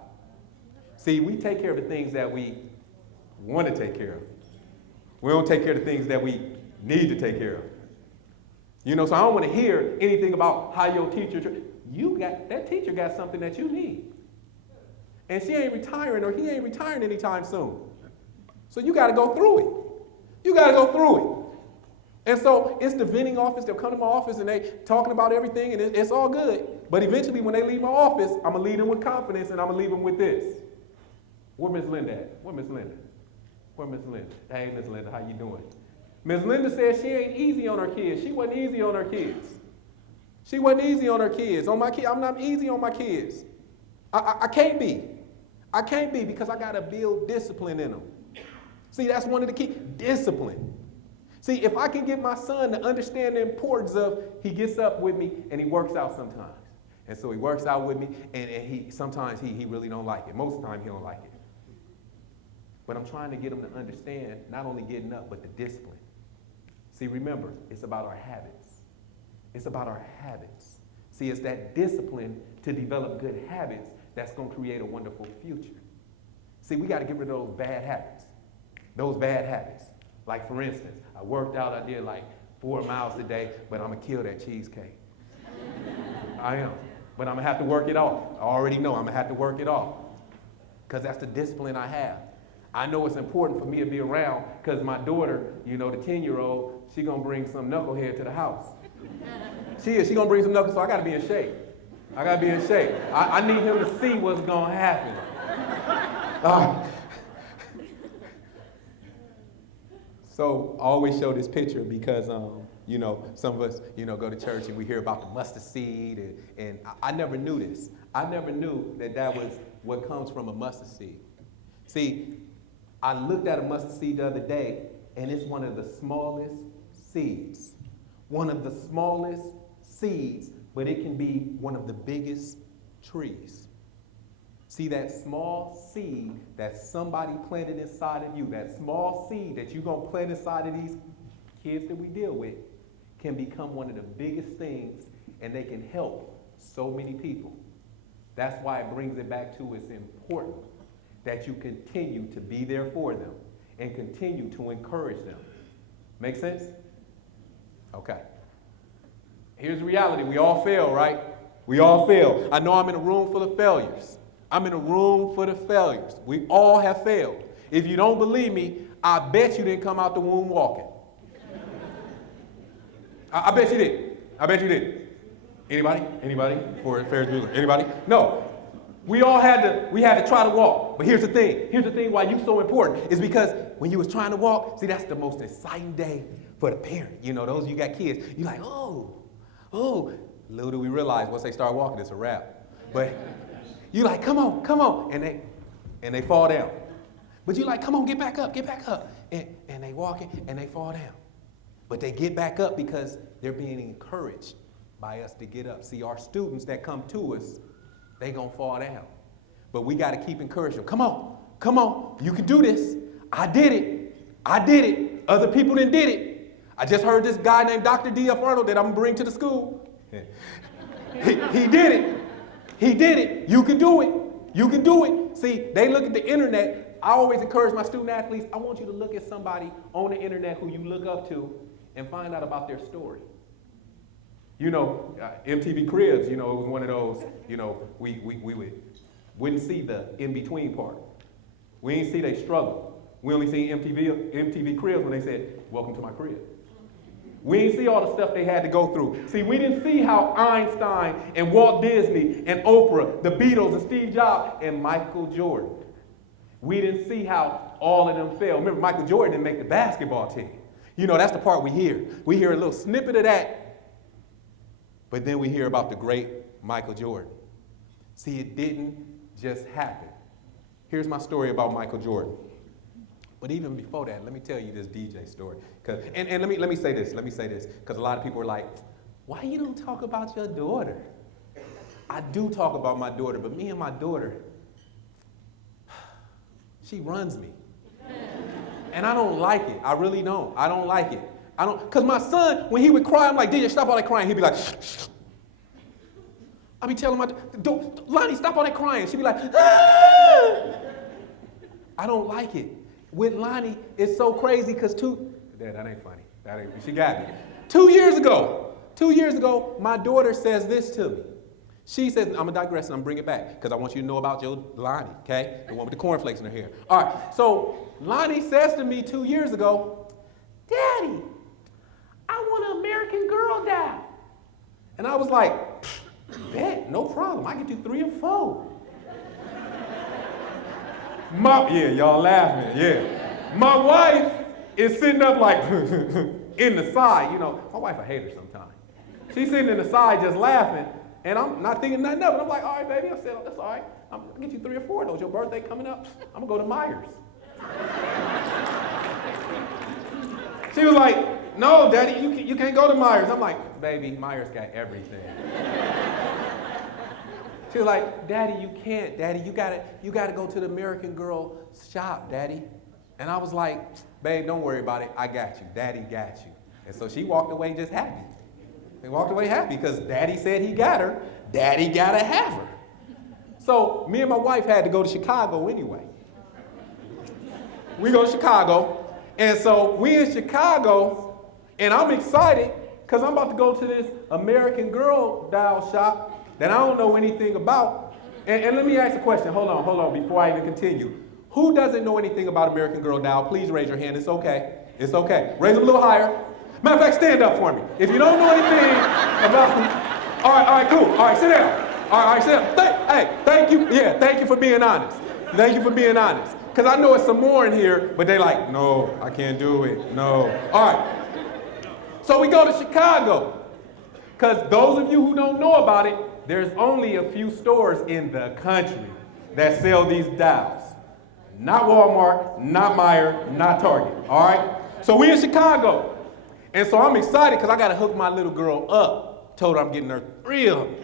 See, we take care of the things that we want to take care of. We don't take care of the things that we need to take care of. You know, so I don't want to hear anything about how your teacher, that teacher got something that you need. And she ain't retiring, or he ain't retiring anytime soon. So you got to go through it. You got to go through it. And so it's the vending office. They'll come to my office and they talking about everything, and it's all good. But eventually, when they leave my office, I'm going to lead them with confidence, and I'm going to leave them with this. Where Miss Linda at? Where Miss Linda? Where Miss Linda? Hey, Miss Linda, how you doing? Miss Linda said she ain't easy on her kids. She wasn't easy on her kids. She wasn't easy on her kids. On my kids, I'm not easy on my kids. I can't be. I can't be, because I got to build discipline in them. See, that's one of the key, discipline. See, if I can get my son to understand the importance of, he gets up with me and he works out sometimes. And so he works out with me, and he sometimes he really don't like it. Most of the time he don't like it. But I'm trying to get him to understand not only getting up, but the discipline. See, remember, it's about our habits. It's about our habits. See, it's that discipline to develop good habits that's going to create a wonderful future. See, we got to get rid of those bad habits. Those bad habits. Like, for instance, I worked out, I did like 4 miles a day, but I'm going to kill that cheesecake. I am. But I'm going to have to work it off. I already know I'm going to have to work it off, because that's the discipline I have. I know it's important for me to be around, because my daughter, you know, the 10-year-old, she going to bring some knucklehead to the house. She going to bring some knuckles, so I got to be in shape. I got to be in shape. I need him to see what's going to happen. So I always show this picture because, you know, some of us, you know, go to church and we hear about the mustard seed, and I never knew this. I never knew that was what comes from a mustard seed. See, I looked at a mustard seed the other day, and it's one of the smallest seeds. One of the smallest seeds, but it can be one of the biggest trees. See, that small seed that somebody planted inside of you, that small seed that you're going to plant inside of these kids that we deal with, can become one of the biggest things, and they can help so many people. That's why it brings it back to it's important that you continue to be there for them and continue to encourage them. Make sense? Okay. Here's the reality. We all fail, right? We all fail. I know I'm in a room full of failures. I'm in a room full of failures. We all have failed. If you don't believe me, I bet you didn't come out the womb walking. I bet you did. I bet you did. Anybody? Anybody? For Ferris Bueller? Anybody? No. We had to try to walk. But here's the thing. Here's the thing why you're so important is because when you was trying to walk, see, that's the most exciting day for the parent. You know, those of you got kids, you're like, oh. Little do we realize once they start walking, it's a wrap. But you're like, come on. And they fall down. But you're like, come on, get back up. And they walking and they fall down. But they get back up because they're being encouraged by us to get up. See, our students that come to us, they gonna fall down. But we gotta keep encouraging them. Come Come on, you can do this. I did it. Other people done did it. I just heard this guy named Dr. D.F. Arnold that I'm gonna bring to the school. He did it. He did it. You can do it. You can do it. See, they look at the internet. I always encourage my student athletes, I want you to look at somebody on the internet who you look up to and find out about their story. You know, MTV Cribs, you know, it was one of those, you know, we wouldn't see the in-between part. We didn't see they struggle. We only seen MTV Cribs when they said, welcome to my crib. We didn't see all the stuff they had to go through. See, we didn't see how Einstein and Walt Disney and Oprah, the Beatles and Steve Jobs and Michael Jordan. We didn't see how all of them failed. Remember, Michael Jordan didn't make the basketball team. You know, that's the part we hear. We hear a little snippet of that, but then we hear about the great Michael Jordan. See, it didn't just happen. Here's my story about Michael Jordan. But even before that, let me tell you this DJ story. And let me say this, because a lot of people are like, why you don't talk about your daughter? I do talk about my daughter, but me and my daughter, she runs me. And I don't like it. I really don't. I don't like it. Because my son, when he would cry, I'm like, DJ, stop all that crying. He'd be like, shh. I'd be telling Lonnie, stop all that crying. She'd be like, ah! I don't like it. With Lonnie, it's so crazy because that ain't funny. She got me. 2 years ago, my daughter says this to me. She says, I'm going to digress and I'm going to bring it back because I want you to know about your Lonnie, okay? The one with the cornflakes in her hair. All right, so Lonnie says to me 2 years ago, Daddy, I want an American Girl doll. And I was like, bet, no problem. I get you 3 or 4. Yeah, y'all laughing, yeah. My wife is sitting up like in the side, you know. My wife a hater sometimes. She's sitting in the side just laughing, and I'm not thinking nothing of it. I'm like, all right, baby. I said, oh, that's all right. I'll get you 3 or 4 of those. Your birthday coming up. I'm going to go to Myers. She was like, no, Daddy, you can't go to Myers. I'm like, baby, Myers got everything. She was like, Daddy, you can't. Daddy, you gotta go to the American Girl shop, Daddy. And I was like, babe, don't worry about it. I got you. Daddy got you. And so she walked away just happy. They walked away happy because Daddy said he got her. Daddy gotta have her. So me and my wife had to go to Chicago anyway. We go to Chicago. And so we in Chicago, and I'm excited because I'm about to go to this American Girl doll shop that I don't know anything about. And let me ask a question. Hold on, before I even continue. Who doesn't know anything about American Girl doll? Please raise your hand. It's okay. It's okay. Raise it a little higher. Matter of fact, stand up for me. If you don't know anything about... All right, cool. All right, sit down. All right, sit down. Thank you. Yeah, thank you for being honest. Thank you for being honest. Because I know it's some more in here, but they like, no, I can't do it. No. All right. So we go to Chicago. Because those of you who don't know about it, there's only a few stores in the country that sell these dolls. Not Walmart, not Meijer, not Target, all right? So we in Chicago. And so I'm excited because I got to hook my little girl up. Told her I'm getting her 3 of them.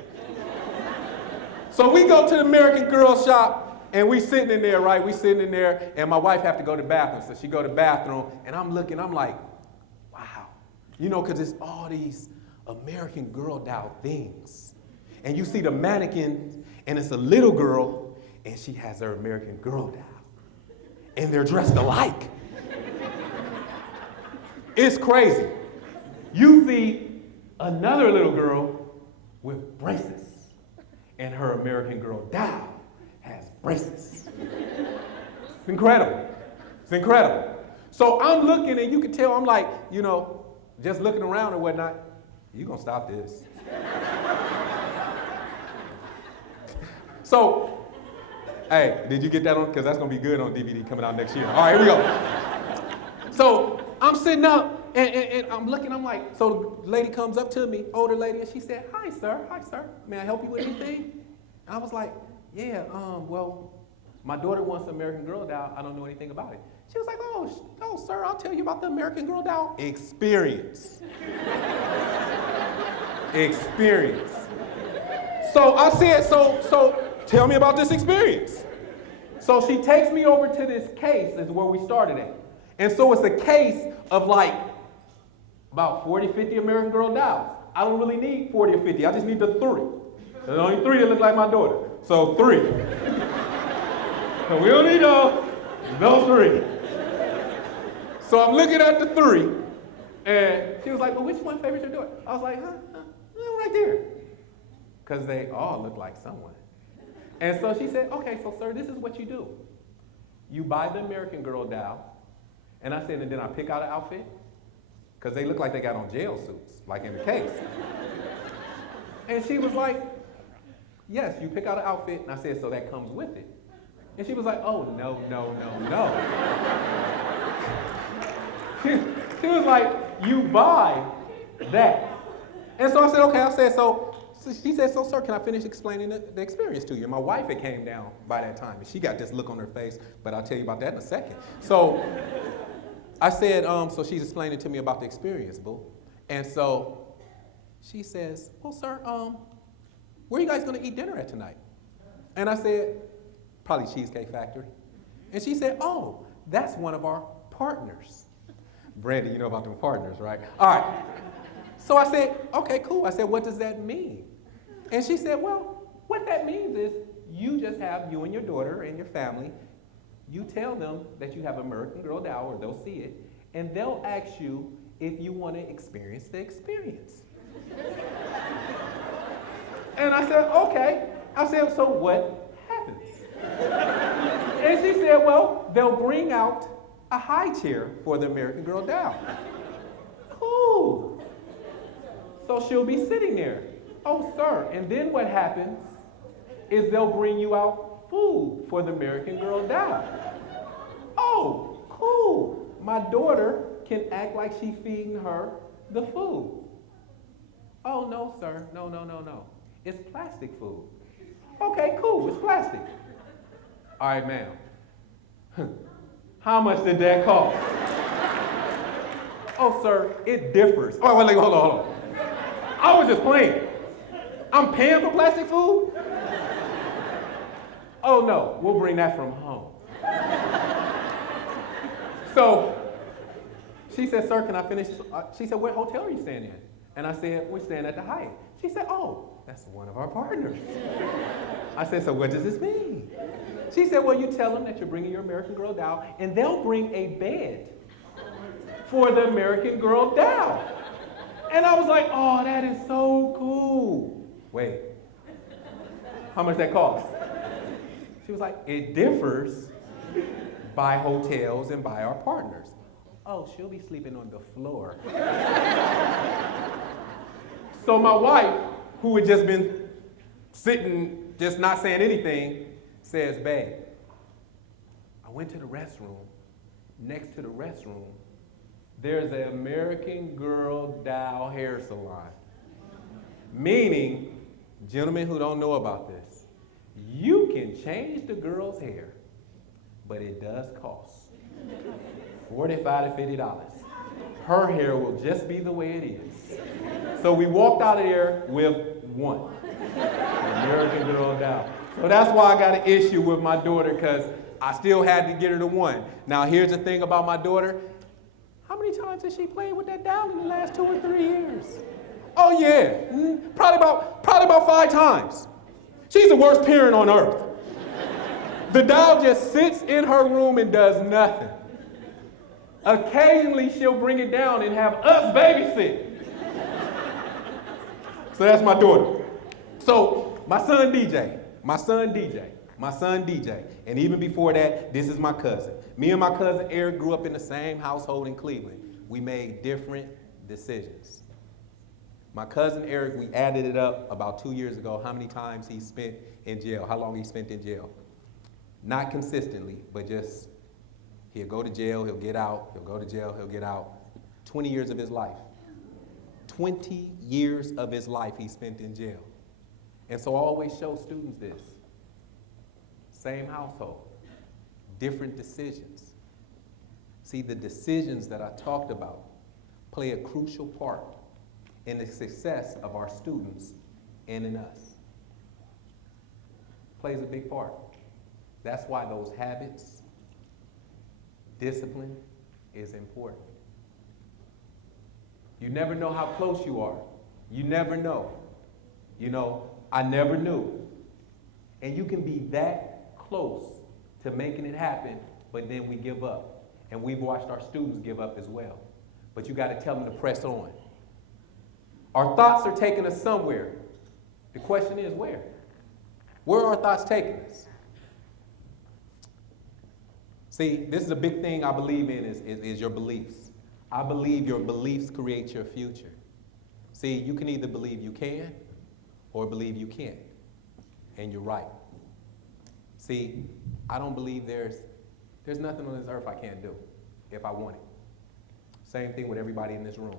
So we go to the American Girl shop and we sitting in there, right? We sitting in there and my wife have to go to the bathroom. So she go to the bathroom and I'm looking, I'm like, wow. You know, because it's all these American Girl doll things. And you see the mannequin, and it's a little girl, and she has her American Girl doll. And they're dressed alike. It's crazy. You see another little girl with braces, and her American Girl doll has braces. It's incredible. It's incredible. So I'm looking, and you can tell I'm like, you know, just looking around and whatnot, you're going to stop this. So, hey, did you get that on? Because that's going to be good on DVD coming out next year. All right, here we go. So I'm sitting up and I'm looking, I'm like, so the lady comes up to me, older lady, and she said, hi, sir. May I help you with anything? And I was like, yeah, well, my daughter wants an American Girl doll. I don't know anything about it. She was like, oh, sir, I'll tell you about the American Girl doll. Experience. Experience. So I said, so tell me about this experience. So she takes me over to this case, is where we started at. And so it's a case of like about 40, 50 American Girl dolls. I don't really need 40 or 50, I just need the 3. There's only 3 that look like my daughter. So 3. So we don't need those 3. So I'm looking at the 3, and she was like, well, which one favors your daughter? I was like, right there. Because they all look like someone. And so she said, okay, so sir, this is what you do. You buy the American Girl doll, and I said, and then I pick out an outfit, because they look like they got on jail suits, like in the case. And she was like, yes, you pick out an outfit, and I said, so that comes with it. And she was like, oh, no. She was like, you buy that. And so I said, okay, so she said, so sir, can I finish explaining the experience to you? And my wife had came down by that time, and she got this look on her face, but I'll tell you about that in a second. So I said, so she's explaining to me about the experience, boo. And so she says, well, sir, where are you guys gonna eat dinner at tonight? And I said, probably Cheesecake Factory. And she said, oh, that's one of our partners. Brandy, you know about them partners, right? All right. So I said, okay, cool. I said, what does that mean? And she said, well, what that means is you just have you and your daughter and your family. You tell them that you have American Girl doll, or they'll see it, and they'll ask you if you want to experience the experience. And I said, okay. I said, so what happens? And she said, well, they'll bring out a high chair for the American Girl doll. Cool. So she'll be sitting there. Oh, sir. And then what happens is they'll bring you out food for the American Girl doll. Oh, cool. My daughter can act like she's feeding her the food. Oh, no, sir. No. It's plastic food. Okay, cool. It's plastic. All right, ma'am. How much did that cost? Oh, sir, it differs. Oh, wait, hold on. I was just playing. I'm paying for plastic food? Oh, no, we'll bring that from home. So she said, sir, can I finish? She said, what hotel are you staying in? And I said, we're staying at the Hyatt. She said, oh, that's one of our partners. I said, so what does this mean? She said, well, you tell them that you're bringing your American Girl doll, and they'll bring a bed for the American Girl doll. And I was like, oh, that is so cool. Wait, how much that cost? She was like, it differs by hotels and by our partners. Oh, she'll be sleeping on the floor. So my wife, who had just been sitting, just not saying anything, says, babe, I went to the restroom. Next to the restroom, there's an American Girl doll hair salon. Meaning, gentlemen who don't know about this, you can change the girl's hair, but it does cost $45 to $50. Her hair will just be the way it is. So we walked out of there with one, American Girl doll. So that's why I got an issue with my daughter, because I still had to get her to one. Now here's the thing about my daughter. How many times has she played with that doll in the last 2 or 3 years? Oh yeah, probably about 5 times. She's the worst parent on earth. The doll just sits in her room and does nothing. Occasionally she'll bring it down and have us babysit. So that's my daughter. So my son DJ, and even before that, this is my cousin. Me and my cousin Eric grew up in the same household in Cleveland. We made different decisions. My cousin Eric, we added it up about 2 years ago, how many times he spent in jail, how long he spent in jail. Not consistently, but just he'll go to jail, he'll get out, he'll go to jail, he'll get out. 20 years of his life. 20 years of his life he spent in jail. And so I always show students this. Same household, different decisions. See, the decisions that I talked about play a crucial part in the success of our students and in us. Plays a big part. That's why those habits, discipline is important. You never know how close you are. You never know. You know, I never knew. And you can be that close to making it happen, but then we give up. And we've watched our students give up as well. But you got to tell them to press on. Our thoughts are taking us somewhere. The question is where? Where are our thoughts taking us? See, this is a big thing I believe in is your beliefs. I believe your beliefs create your future. See, you can either believe you can or believe you can't. And you're right. See, I don't believe there's nothing on this earth I can't do if I want it. Same thing with everybody in this room.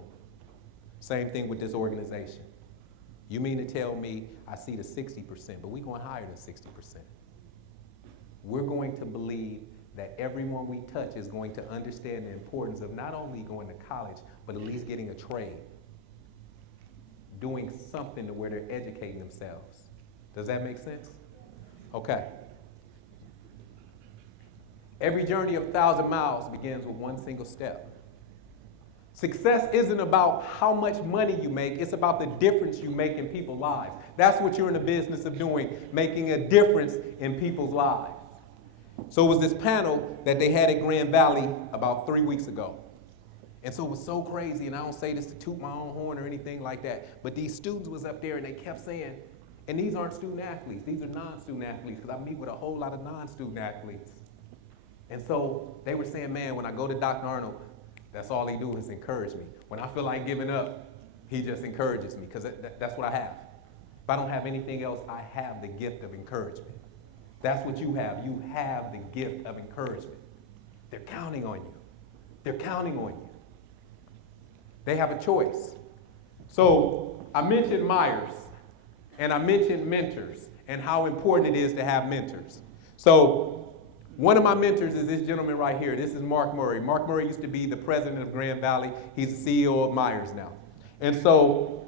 Same thing with this organization. You mean to tell me I see the 60%, but we're going higher than 60%. We're going to believe that everyone we touch is going to understand the importance of not only going to college, but at least getting a trade. Doing something to where they're educating themselves. Does that make sense? Okay. Every journey of 1,000 miles begins with one single step. Success isn't about how much money you make, it's about the difference you make in people's lives. That's what you're in the business of doing, making a difference in people's lives. So it was this panel that they had at Grand Valley about 3 weeks ago. And so it was so crazy, and I don't say this to toot my own horn or anything like that, but these students was up there and they kept saying, and these aren't student athletes, these are non-student athletes, because I meet with a whole lot of non-student athletes. And so they were saying, man, when I go to Dr. Arnold, that's all he do is encourage me. When I feel like giving up, he just encourages me, because that's what I have. If I don't have anything else, I have the gift of encouragement. That's what you have. You have the gift of encouragement. They're counting on you. They're counting on you. They have a choice. So I mentioned Myers, and I mentioned mentors, and how important it is to have mentors. So one of my mentors is this gentleman right here. This is Mark Murray. Mark Murray used to be the president of Grand Valley. He's the CEO of Myers now. And so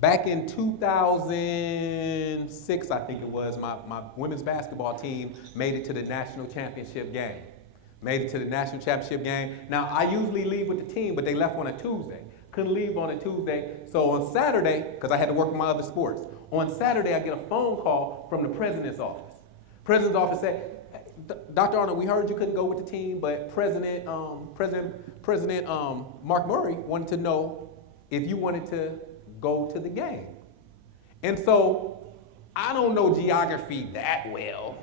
back in 2006, I think it was, my women's basketball team made it to the national championship game. Now, I usually leave with the team, but they left on a Tuesday. Couldn't leave on a Tuesday. So on Saturday, because I had to work on my other sports, on Saturday I get a phone call from the president's office. President's office said, Dr. Arnold, we heard you couldn't go with the team, but President Mark Murray wanted to know if you wanted to go to the game. And so I don't know geography that well,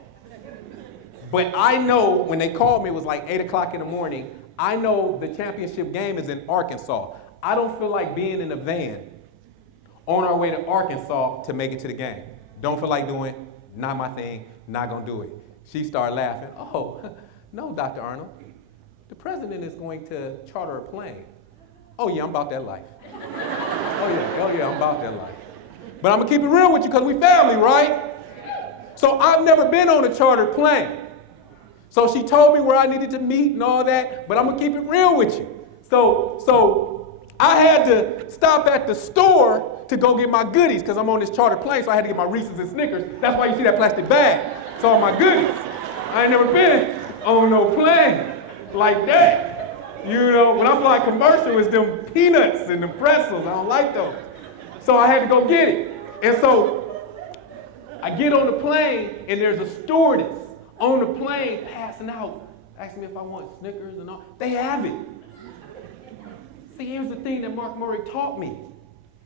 but I know when they called me, it was like 8 o'clock in the morning. I know the championship game is in Arkansas. I don't feel like being in a van on our way to Arkansas to make it to the game. Don't feel like doing it, not my thing, not gonna do it. She started laughing. Oh, no, Dr. Arnold. The president is going to charter a plane. Oh yeah, I'm about that life. Oh yeah, I'm about that life. But I'm gonna keep it real with you because we family, right? So I've never been on a chartered plane. So she told me where I needed to meet and all that, but I'm gonna keep it real with you. So I had to stop at the store to go get my goodies because I'm on this chartered plane, so I had to get my Reese's and Snickers. That's why you see that plastic bag. It's all my goodies. I ain't never been on no plane like that. You know, when I fly commercial, it's them peanuts and them pretzels. I don't like those. So I had to go get it. And so I get on the plane, and there's a stewardess on the plane passing out, asking me if I want Snickers and all. They have it. See, here's the thing that Mark Murray taught me.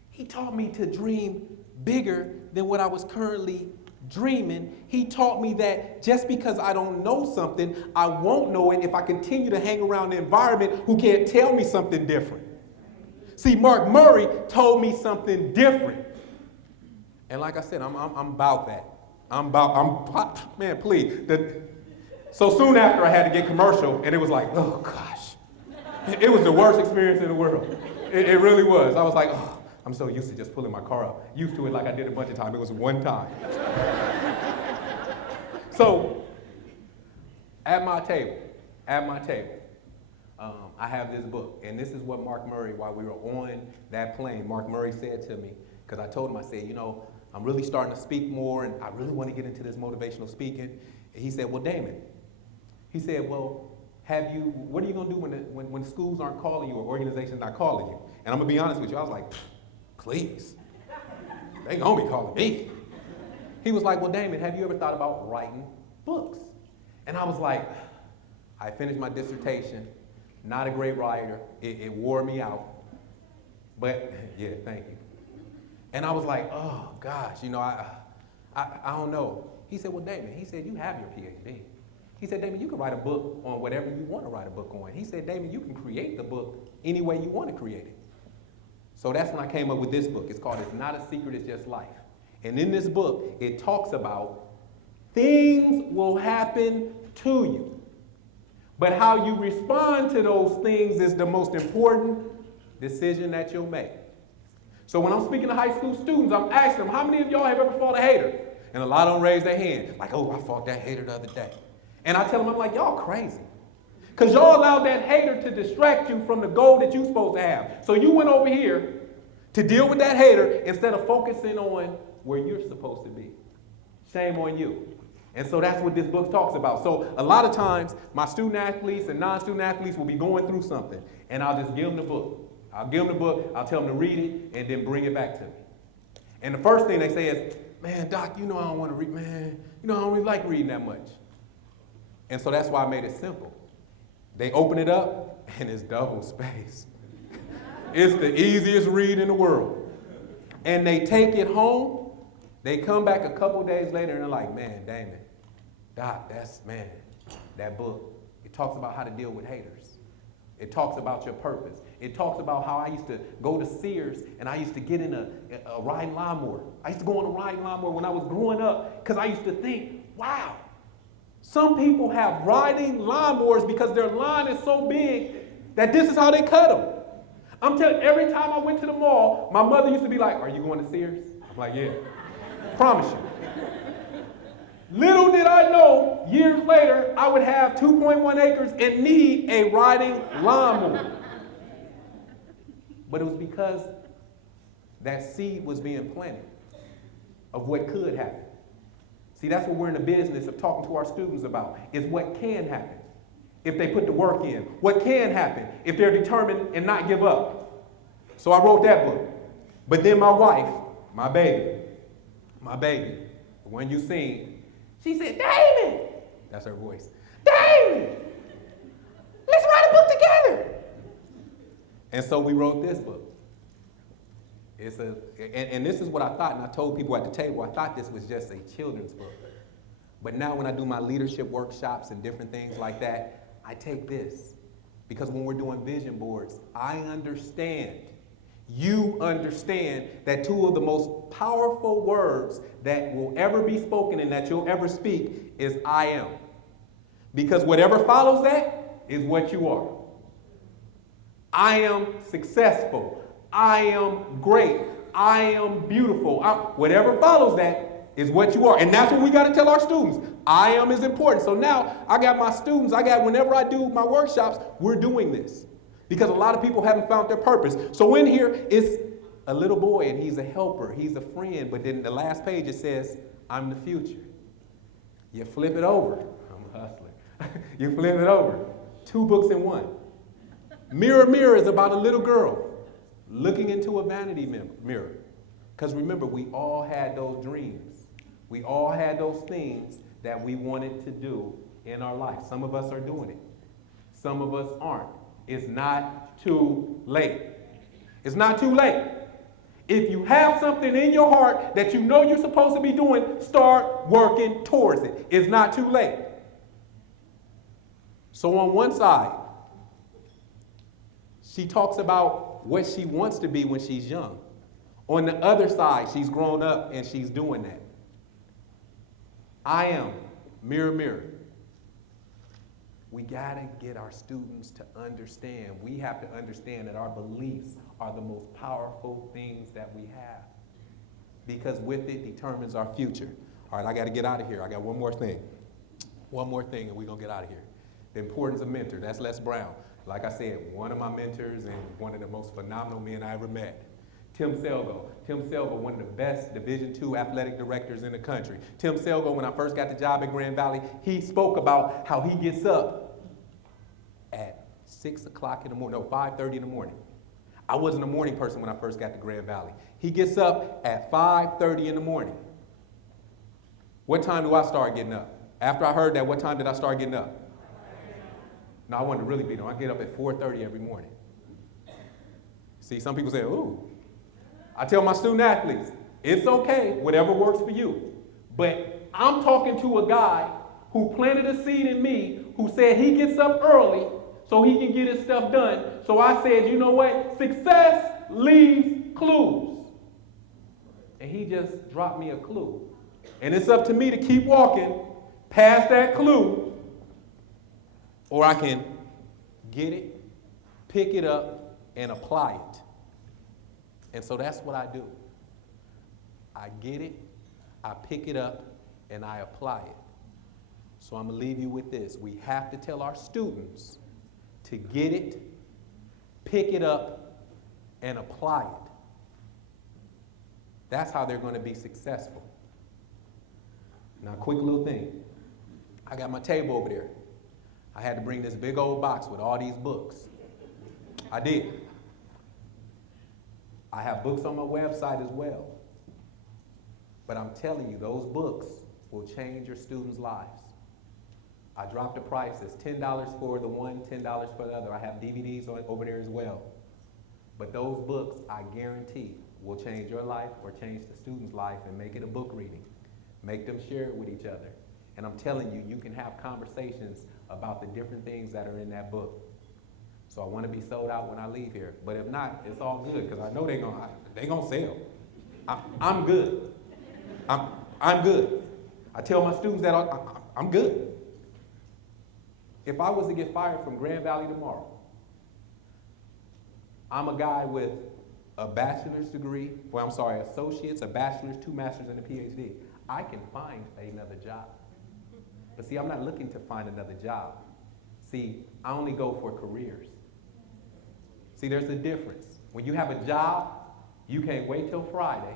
He taught me to dream bigger than what I was currently dreaming. He taught me that just because I don't know something, I won't know it if I continue to hang around the environment who can't tell me something different. See, Mark Murray told me something different. And like I said, I'm about that. Man, please. So soon after I had to get commercial, and it was like, oh gosh. It was the worst experience in the world. It really was. I was like, oh, I'm so used to just pulling my car up. Used to it like I did a bunch of times. It was one time. So, at my table, I have this book. And this is what Mark Murray, while we were on that plane, Mark Murray said to me, because I told him, I said, you know, I'm really starting to speak more, and I really want to get into this motivational speaking. He said, well, Damon, he said, well, what are you going to do when schools aren't calling you or organizations not calling you? And I'm going to be honest with you, I was like, please, they going to be calling me. He was like, well, Damon, have you ever thought about writing books? And I was like, I finished my dissertation, not a great writer, it wore me out, but yeah, thank you. And I was like, oh gosh, I don't know. He said, well, Damon, he said, you have your PhD. He said, Damon, you can write a book on whatever you want to write a book on. He said, Damon, you can create the book any way you want to create it. So that's when I came up with this book. It's called It's Not a Secret, It's Just Life. And in this book, it talks about things will happen to you. But how you respond to those things is the most important decision that you'll make. So when I'm speaking to high school students, I'm asking them, how many of y'all have ever fought a hater? And a lot of them raise their hand, like, oh, I fought that hater the other day. And I tell them, I'm like, y'all crazy. Because y'all allowed that hater to distract you from the goal that you're supposed to have. So you went over here to deal with that hater instead of focusing on where you're supposed to be. Shame on you. And so that's what this book talks about. So a lot of times, my student athletes and non-student athletes will be going through something, and I'll just give them the book. I'll give them the book, I'll tell them to read it, and then bring it back to me. And the first thing they say is, man, Doc, I don't want to read, man, I don't really like reading that much. And so that's why I made it simple. They open it up, and it's double space. It's the easiest read in the world. And they take it home, they come back a couple days later, and they're like, man, Damon, Doc, that book, it talks about how to deal with haters. It talks about your purpose. It talks about how I used to go to Sears and I used to get in a riding lawnmower. I used to go on a riding lawnmower when I was growing up because I used to think, wow, some people have riding lawnmowers because their lawn is so big that this is how they cut them. I'm telling you, every time I went to the mall, my mother used to be like, are you going to Sears? I'm like, yeah. Promise you. Little did I know, years later, I would have 2.1 acres and need a riding lawnmower. But it was because that seed was being planted of what could happen. See, that's what we're in the business of talking to our students about, is what can happen if they put the work in. What can happen if they're determined and not give up. So I wrote that book. But then my wife, my baby, the one you seen, she said, Damon, that's her voice, Damon, let's write a book together. And so we wrote this book. And this is what I thought, and I told people at the table, I thought this was just a children's book. But now when I do my leadership workshops and different things like that, I take this. Because when we're doing vision boards, I understand, you understand that two of the most powerful words that will ever be spoken and that you'll ever speak is I am. Because whatever follows that is what you are. I am successful. I am great. I am beautiful. Whatever follows that is what you are. And that's what we got to tell our students. I am is important. So now I got my students, whenever I do my workshops, we're doing this. Because a lot of people haven't found their purpose. So in here is a little boy and he's a helper. He's a friend. But then the last page it says, I'm the future. You flip it over. I'm a hustler. You flip it over. 2 books in one. Mirror, Mirror is about a little girl looking into a vanity mirror. Because remember, we all had those dreams. We all had those things that we wanted to do in our life. Some of us are doing it. Some of us aren't. It's not too late. It's not too late. If you have something in your heart that you know you're supposed to be doing, start working towards it. It's not too late. So on one side, she talks about what she wants to be when she's young. On the other side, she's grown up and she's doing that. I am, mirror, mirror. We got to get our students to understand. We have to understand that our beliefs are the most powerful things that we have. Because with it determines our future. All right, I got to get out of here. I got one more thing. One more thing and we're going to get out of here. The importance of mentor. That's Les Brown. Like I said, one of my mentors and one of the most phenomenal men I ever met. Tim Selgo. Tim Selgo, one of the best Division II athletic directors in the country. Tim Selgo, when I first got the job at Grand Valley, he spoke about how he gets up at 6 o'clock in the morning, no, 5:30 in the morning. I wasn't a morning person when I first got to Grand Valley. He gets up at 5:30 in the morning. What time do I start getting up? After I heard that, what time did I start getting up? No, I wanted to really be there. I get up at 4:30 every morning. See, some people say, ooh. I tell my student athletes, it's okay, whatever works for you. But I'm talking to a guy who planted a seed in me, who said he gets up early so he can get his stuff done. So I said, you know what? Success leaves clues. And he just dropped me a clue. And it's up to me to keep walking past that clue, or I can get it, pick it up, and apply it. And so that's what I do. I get it, I pick it up, and I apply it. So I'm going to leave you with this. We have to tell our students to get it, pick it up, and apply it. That's how they're going to be successful. Now, quick little thing. I got my table over there. I had to bring this big old box with all these books. I did. I have books on my website as well. But I'm telling you, those books will change your students' lives. I dropped the prices, $10 for the one, $10 for the other. I have DVDs over there as well. But those books, I guarantee, will change your life or change the student's life and make it a book reading. Make them share it with each other. And I'm telling you, you can have conversations about the different things that are in that book. So I want to be sold out when I leave here. But if not, it's all good, because I know they're gonna sell. I'm good. I'm good. I tell my students that I'm good. If I was to get fired from Grand Valley tomorrow, I'm a guy with a bachelor's degree, associates, a bachelor's, 2 masters, and a PhD. I can find another job. But see, I'm not looking to find another job. See, I only go for careers. See, there's a difference. When you have a job, you can't wait till Friday,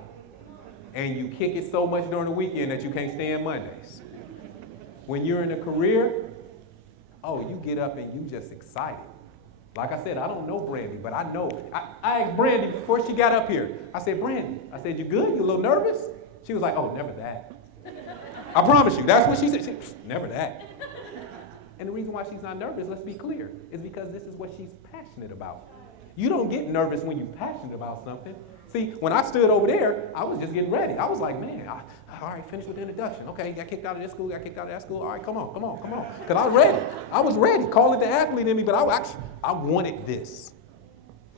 and you kick it so much during the weekend that you can't stand Mondays. When you're in a career, you get up and you just excited. Like I said, I don't know Brandy, but I know. I asked Brandy before she got up here. I said, Brandy, you good? You a little nervous? She was like, oh, never that. I promise you, that's what she said. She said, never that. And the reason why she's not nervous, let's be clear, is because this is what she's passionate about. You don't get nervous when you're passionate about something. See, when I stood over there, I was just getting ready. I was like, man, all right, finish with the introduction. Okay, got kicked out of this school, got kicked out of that school. All right, come on. Because I was ready. I was ready. Call it the athlete in me, but I wanted this.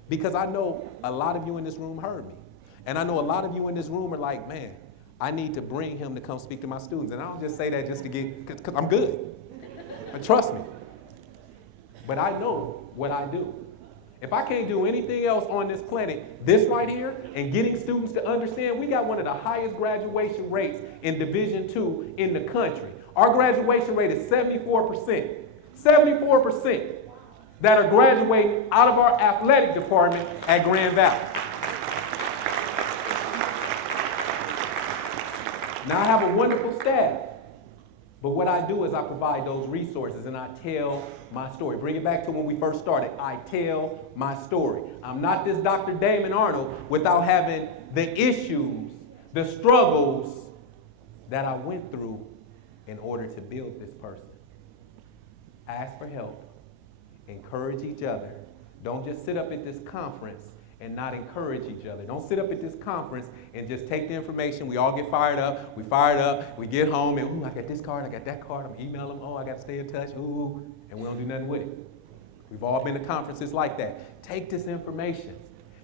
Because I know a lot of you in this room heard me. And I know a lot of you in this room are like, man, I need to bring him to come speak to my students. And I don't just say that just to get, because I'm good. But trust me. But I know what I do. If I can't do anything else on this planet, this right here, and getting students to understand, we got one of the highest graduation rates in Division II in the country. Our graduation rate is 74%. 74% that are graduating out of our athletic department at Grand Valley. Now I have a wonderful staff. But what I do is I provide those resources and I tell my story. Bring it back to when we first started. I tell my story. I'm not this Dr. Damon Arnold without having the issues, the struggles that I went through in order to build this person. Ask for help. Encourage each other. Don't just sit up at this conference and not encourage each other. Don't sit up at this conference and just take the information. We all get fired up. We get home and, I got this card, I got that card. I'm emailing them. I got to stay in touch. And we don't do nothing with it. We've all been to conferences like that. Take this information.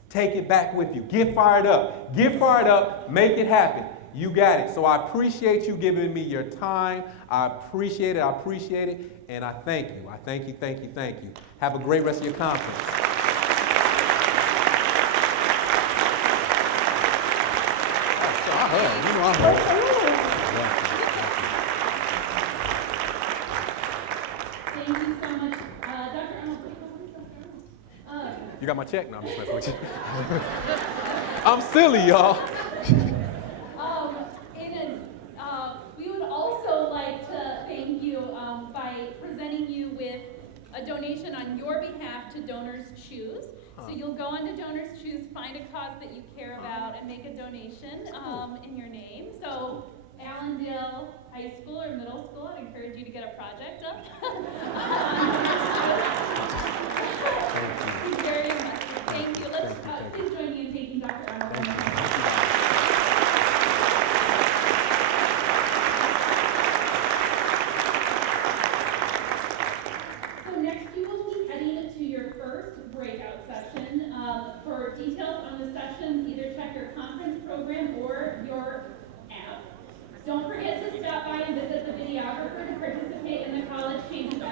Take it back with you. Get fired up. Get fired up. Make it happen. You got it. So I appreciate you giving me your time. I appreciate it. And I thank you. I thank you. Have a great rest of your conference. Thank you so much. Dr. Arnold, You got my check? No, I'm just messing with you. I'm silly, y'all. We would also like to thank you by presenting you with a donation on your behalf to Donors Choose. So you'll go on to Donors Choose, find a cause that you care about, and make a donation in your name. So Allendale High School or Middle School, I'd encourage you to get a project up. Thank you very much. Thank you. Let's please join me in thanking Dr. Arnold. So next you will be heading to your first breakout session. For details on the sessions, either check your conference program or your app. Don't forget